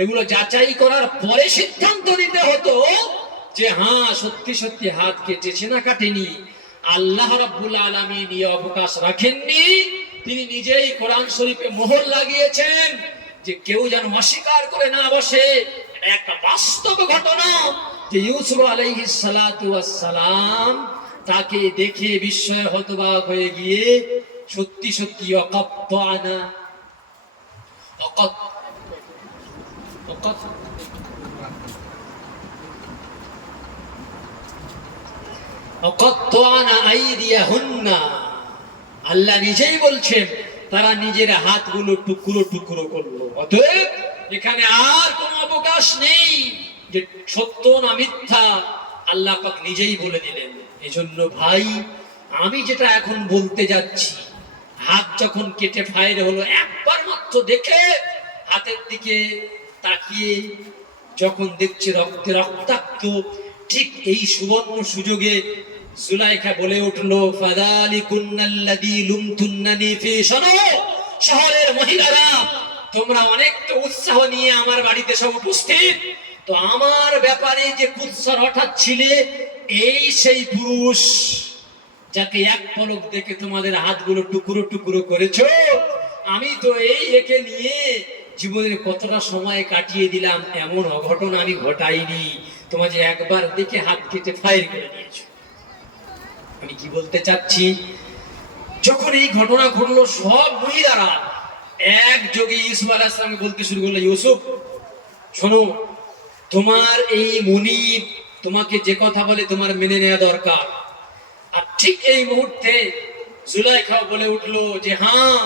এগুলো যাচাই করার পরে সিদ্ধান্ত নিতে হতো যে হ্যাঁ সত্যি সত্যি হাত কেটেছে না কাটেনি। আল্লাহ রাব্বুল আলামিন এই অবকাশ রাখেননি, তিনি নিজেই কোরআন শরীফে মোহর লাগিয়েছেন যে কেউ যেন অস্বীকার করে না বসে। এটা একটা বাস্তব ঘটনা যে ইউসুফ আলাইহিস সালাতু ওয়াস সালাম তাকে দেখে বিস্ময় হতবাক হয়ে গিয়ে সত্যি সত্যি আল্লাহ নিজেই বলছেন তারা নিজের হাতগুলো টুকরো টুকরো করলো। অতএব এখানে আর কোনো অবকাশ নেই যে সত্য না মিথ্যা, আল্লাহ পাক নিজেই বলে দিলেন। এজন্য ভাই আমি যেটা এখন বলতে যাচ্ছি, হাত যখন কেটে ফায়ার হলো, একবার মাত্র দেখে হাতের দিকে তাকিয়ে যখন দেখছে রক্তে রক্তাক্ত, ঠিক এই সুবর্ণ সুযোগে জুলাইখা বলে উঠলো, ফাযালিকুন্নাল্লাযী লুমতুন্নানি ফি। শোনো শহরের মহিলারা, তোমরা অনেকটা উৎসাহ নিয়ে আমার বাড়িতে সব উপস্থিত, তো আমার ব্যাপারে যে কুৎসা রটাচ্ছিলে এই সেই পুরুষ যাকে এক পলক দেখে তোমাদের হাতগুলো টুকরো টুকরো করেছো। আমি তো এই একে নিয়ে জীবনের কতটা সময় কাটিয়ে দিলাম, এমন অঘটন আমি ঘটাইনি। তোমার যে একবার দেখে হাত কেটে ফায়ার করে দিয়েছো। আমি কি বলতে চাচ্ছি, যখন এই ঘটনা ঘটলো সব মহিলারা একযোগে ইউসুফ আলাইহিস সালামকে বলতে শুরু করলো, ইউসুফ শোনো, তোমার এই মুনিব তোমাকে যে কথা বলে তোমার মেনে নেওয়া দরকার। আর ঠিক এই মুহূর্তে জুলাইখা বলে উঠলো যে হ্যাঁ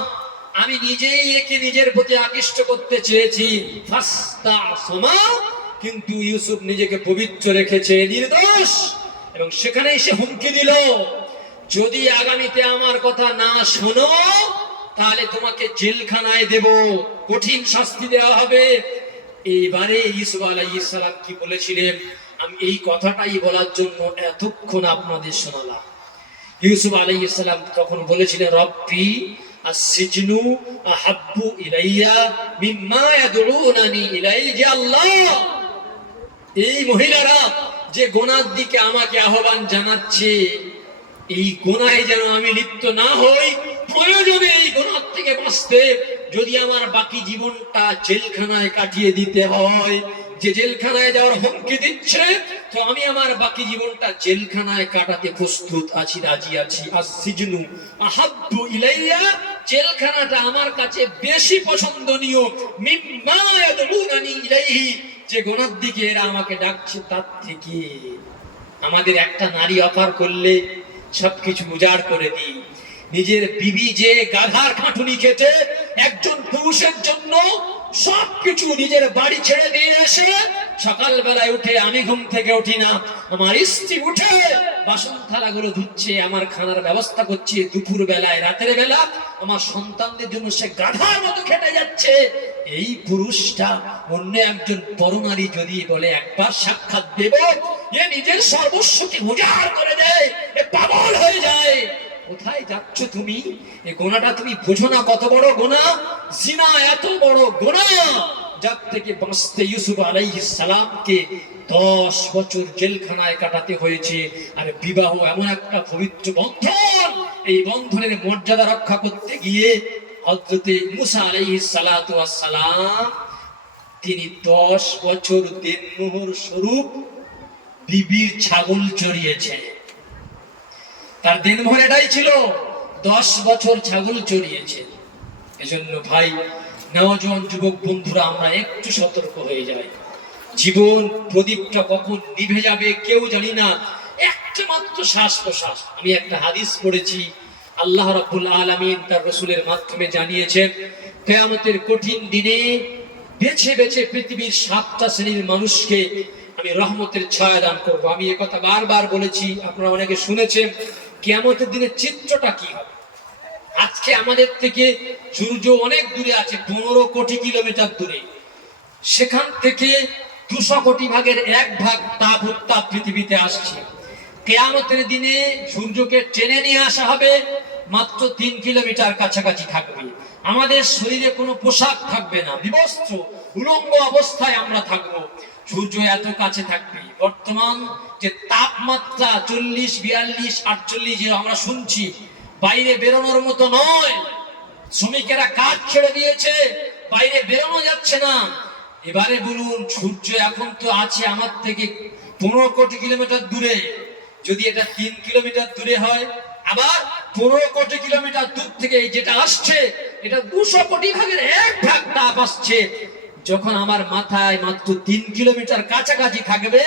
আমি নিজেই একে নিজের প্রতি আকৃষ্ট করতে চেয়েছি, কিন্তু ইউসুফ নিজেকে পবিত্র রেখেছে, নির্দোষ। এবং সেখানেই সে হুমকি দিল, যদি আগামীতে আমার কথা না শোনো তাহলে তোমাকে জেলখানায় দেব, কঠিন শাস্তি দেওয়া হবে। এইবারে ইউসুফ আলাইহিস সালাম কি বলেছিলেন, আমি এই কথাটাই বলার জন্য এতক্ষণ আপনাদের শোনালাম। ইউসুফ আলাইহিস সালাম তখন বলেছিলেন, রব্বি আসসিজনু আহাব্বু ইলাইয়া মিম্মা ইয়াদউনানি ইলাইহি। যে আল্লাহ, এই মহিলারা যে গুনার দিকে আমাকে আহ্বান জানাচ্ছে, এই গুনাহে যেন আমি লিপ্ত না হই। প্রয়োজনে এই গুনাহ থেকে বাঁচতে যদি আমার বাকি জীবনটা জেলখানায় কাটিয়ে দিতে হয়, যে জেলখানায় যাওয়ার হুমকি দিচ্ছে, তো আমি আমার বাকি জীবনটা জেলখানায় কাটাতে প্রস্তুত আছি, রাজি আছি। আসসিজনু আহাব্বু ইলাইয়া, জেলখানাটা আমার কাছে বেশি পছন্দনীয়, মিম্মা ইয়াদউনানি ইলাইহি, যে গুনার দিকে এরা আমাকে ডাকছে তার থেকে। আমাদের একটা নারী অফার করলে সবকিছু উজাড় করে দিই। নিজের বিবি যে গাধার খাটুনি খেটে একজন পুরুষের জন্য সবকিছু নিজের বাড়ি ছেড়ে দিয়ে এসে সকালবেলায় উঠে, আমি ঘুম থেকে উঠি না, আমার স্ত্রী উঠে বাসন থালাগুলো ধুচ্ছে, আমার খানার ব্যবস্থা করছে, দুপুর বেলায় রাতের বেলা আমার সন্তানদের জন্য সে গাধার মতো খেটে যাচ্ছে। এই পুরুষটা অন্য একজন পরনারী যদি বলে একবার সাক্ষাৎ দেব, এ নিজের সর্বস্বকে উজাড় করে দেয়, এ পাগল হয়ে যায়। কোথায় যাচ্ছ তুমি? এই গোনাটা তুমি বোঝো না কত বড় গোনা? জিনা এত বড় গোনা, যার থেকে বাঁচতে ইউসুফ আলাইহিস সালামকে 10 বছর জেলখানায় কাটাতে হয়েছে। আর বিবাহ এমন একটা পবিত্র বন্ধন, এই বন্ধনের মর্যাদা রক্ষা করতে গিয়ে হযরতে মুসা আলাইহিস সালাতু ওয়াস সালাম তিনি 10 বছর দেনমোহর স্বরূপ বিবির ছাগল চড়িয়েছেন। তার দিনভর এটাই ছিল, 10 বছর ছাগল চড়িয়েছে। এজন্য ভাই, নওজোয়ান যুবক বন্ধুরা, আমরা একটু সতর্ক হয়ে যাই। জীবন প্রদীপটা কখন নিভে যাবে কেউ জানি না, একটা মাত্র শ্বাস প্রশ্বাস। আমি একটা হাদিস পড়েছি, আল্লাহ রাব্বুল আলামিন তার রাসূলের মাধ্যমে জানিয়েছেন, কিয়ামতের কঠিন দিনে বেছে বেছে পৃথিবীর 7টা শ্রেণীর মানুষকে আমি রহমতের ছায়া দান করব। আমি এই কথা বারবার বলেছি, আপনারা অনেকে শুনেছেন। কিয়ামতের দিনে চিত্রটা কি হবে? আজকে আমাদের থেকে সূর্য অনেক দূরে আছে, 15 কোটি কিলোমিটার দূরে। সেখান থেকে 200 কোটি ভাগের 1 ভাগ তাপ উত্তাপ পৃথিবীতে আসছে। কিয়ামতের দিনে সূর্যকে টেনে নিয়ে আসা হবে, মাত্র 3 কিলোমিটার কাছাকাছি থাকবে। আমাদের শরীরে কোনো পোশাক থাকবে না, বিবস্ত্র উলঙ্গ অবস্থায় আমরা থাকবো। সূর্য এত কাছে থাকবে। বর্তমান যে তাপমাত্রা 40, 42, 48 যে আমরা শুনছি, বাইরে বেরোনোর মতো নয়। শ্রমিকেরা কাজ ছেড়ে দিয়েছে, বাইরে বেরোনো যাচ্ছে না। এবারে বলুন, সূর্য এখন তো আছে আমার থেকে 15 কোটি কিলোমিটার দূরে, যদি এটা 3 কিলোমিটার দূরে হয়, আবার 15 কোটি কিলোমিটার দূর থেকে যেটা আসছে, এটা 200 কোটি ভাগের 1 ভাগ তাপ আসছে। যখন আমার মাথায় মাত্র 3 কিলোমিটার কাছাকাছি থাকবে,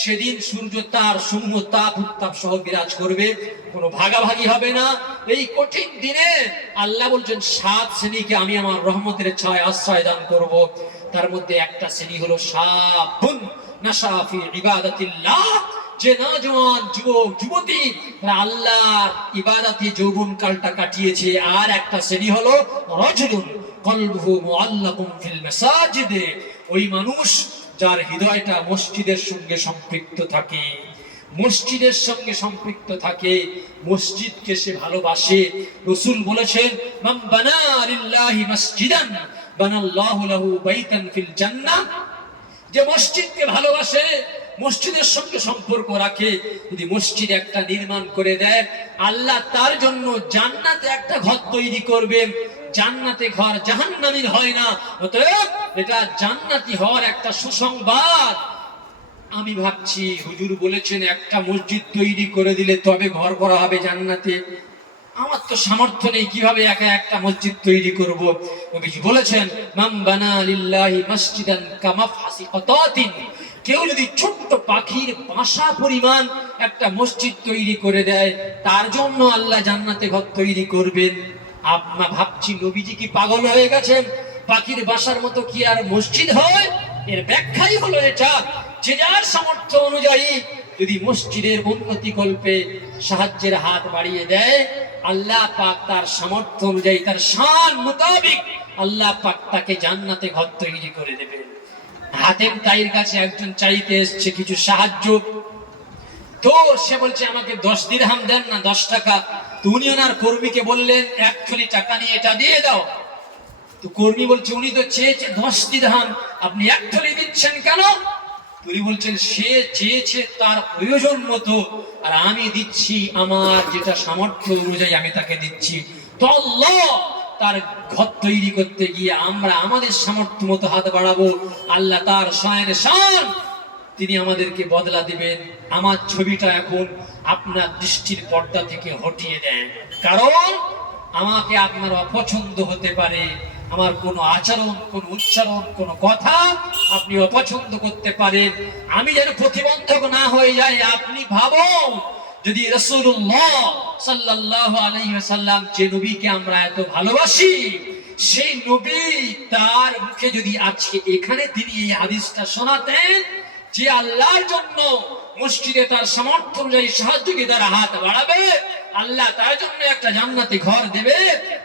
সেদিন সূর্য তার সমূহ তাপ উত্তাপ সহ বিরাজ করবে, কোনো ভাগাভাগি হবে না। এই কঠিন দিনে আল্লাহ বলছেন 7 শ্রেণীকে আমি আমার রহমতের ছায় আশ্রয় দান করব। তার মধ্যে একটা শ্রেণী হলো শাবুন নাশা ফি ইবাদাতিল্লাহ, যে নওজোয়ান যুবক যুবতী আল্লাহর ইবাদতে যৌবন কালটা কাটিয়েছে। আর একটা শ্রেণী হলো রাজুলুন কলবুহু মুআল্লাকুম ফিল মাসাজিদ, ওই মানুষ যার হৃদয়টা মসজিদের সঙ্গে সম্পৃক্ত থাকে, মসজিদের সঙ্গে সম্পৃক্ত থাকে, মসজিদকে সে ভালোবাসে। রাসূল বলেছেন, মান বানা লিল্লাহি মাসজিদান বানাল্লাহু লাহু বাইতান ফিল জান্নাহ, যে মসজিদকে ভালোবাসে, মসজিদের সঙ্গে সম্পর্ক রাখে, যদি মসজিদ একটা নির্মাণ করে দেয়, আল্লাহ তার জন্য জান্নাতে একটা ঘর তৈরি করবেন। জান্নাতে ঘর জাহান্নামীর হয় না, অতএব এটা জান্নাতি হওয়ার একটা সুসংবাদ। আমি ভাবছি, হুজুর বলেছেন একটা মসজিদ তৈরি করে দিলে তবে ঘর করা হবে জান্নাতে। আমার তো সামর্থ্য নেই, কিভাবে একা একটা মসজিদ তৈরি করব। নবীজি বলেছেন, মান বানা লিল্লাহি মাসজিদান কামাফহাসি কাতাতিন, কেউ যদি ছোট্ট পাখির বাসা পরিমাণ একটা মসজিদ তৈরি করে দেয়, তার জন্য আল্লাহ জান্নাতে ঘর তৈরি করবেন। আমরা ভাবছি, নবীজি কি পাগল হয়ে গেছেন? পাখির বাসার মতো কি আর মসজিদ হয়? এর ব্যাখ্যাই হলো এটা, যে যার সামর্থ্য অনুযায়ী যদি মসজিদের উন্নতি কল্পে সাহায্যের হাত বাড়িয়ে দেয়, আল্লাহ পাক তার সামর্থ্য অনুযায়ী, তার শান মোতাবেক আল্লাহ পাক তাকে জান্নাতে ঘর তৈরি করে দেবেন। হাতেম তাইর কাছে একজন চাইতে এসছে কিছু সাহায্য, তো সে বলছে আমাকে 10 দিরহাম দেন না, 10 টাকা। তো উনি ওনার কর্মীকে বললেন, 1 থলি টাকা নিয়ে এটা দিয়ে দাও। তো কর্মী বলছে, উনি তো চেয়েছে 10 দিরহাম, আপনি 1 থলি দিচ্ছেন কেন? উনি বলছেন, সে চেয়েছে তার প্রয়োজন মতো, আর আমি দিচ্ছি আমার যেটা সামর্থ্য অনুযায়ী আমি তাকে দিচ্ছি। তো আল্লাহ তার ঘর তৈরি করতে গিয়ে আমরা আমাদের সামর্থ্য মতো হাত বাড়াবো, আল্লাহ তার শানের শান তিনি আমাদেরকে বদলা দিবেন। আমার ছবিটা এখন আপনার দৃষ্টির পর্দা থেকে হটিয়ে দেন, কারণ আমাকে আপনার অপছন্দ হতে পারে, আমার কোনো আচরণ, কোনো উচ্চারণ, কোনো কথা আপনি অপছন্দ করতে পারেন। আমি যেন প্রতিবন্ধক না হয়ে যাই। আপনি ভাবুন, যদি রাসূলুল্লাহ সাল্লাল্লাহু আলাইহি ওয়াসাল্লাম, যে নবীকে আমরা এত ভালোবাসি, সেই নবী তার মুখে যদি আজকে এখানে তিনি এই হাদিসটা শোনাতেন, যে আল্লাহর জন্য মসজিদে তার সামর্থ্য অনুযায়ী সহযোগিতার হাত বাড়াবে, আল্লাহ তার জন্য একটা জান্নাতি ঘর দেবে।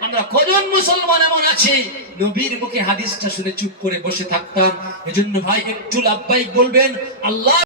আমরা কজন মুসলমান এমন আছি নবীর মুখে হাদিসটা শুনে চুপ করে বসে থাকতাম? এজন্য ভাই একটু লাব্বাইক বলবেন। আল্লাহ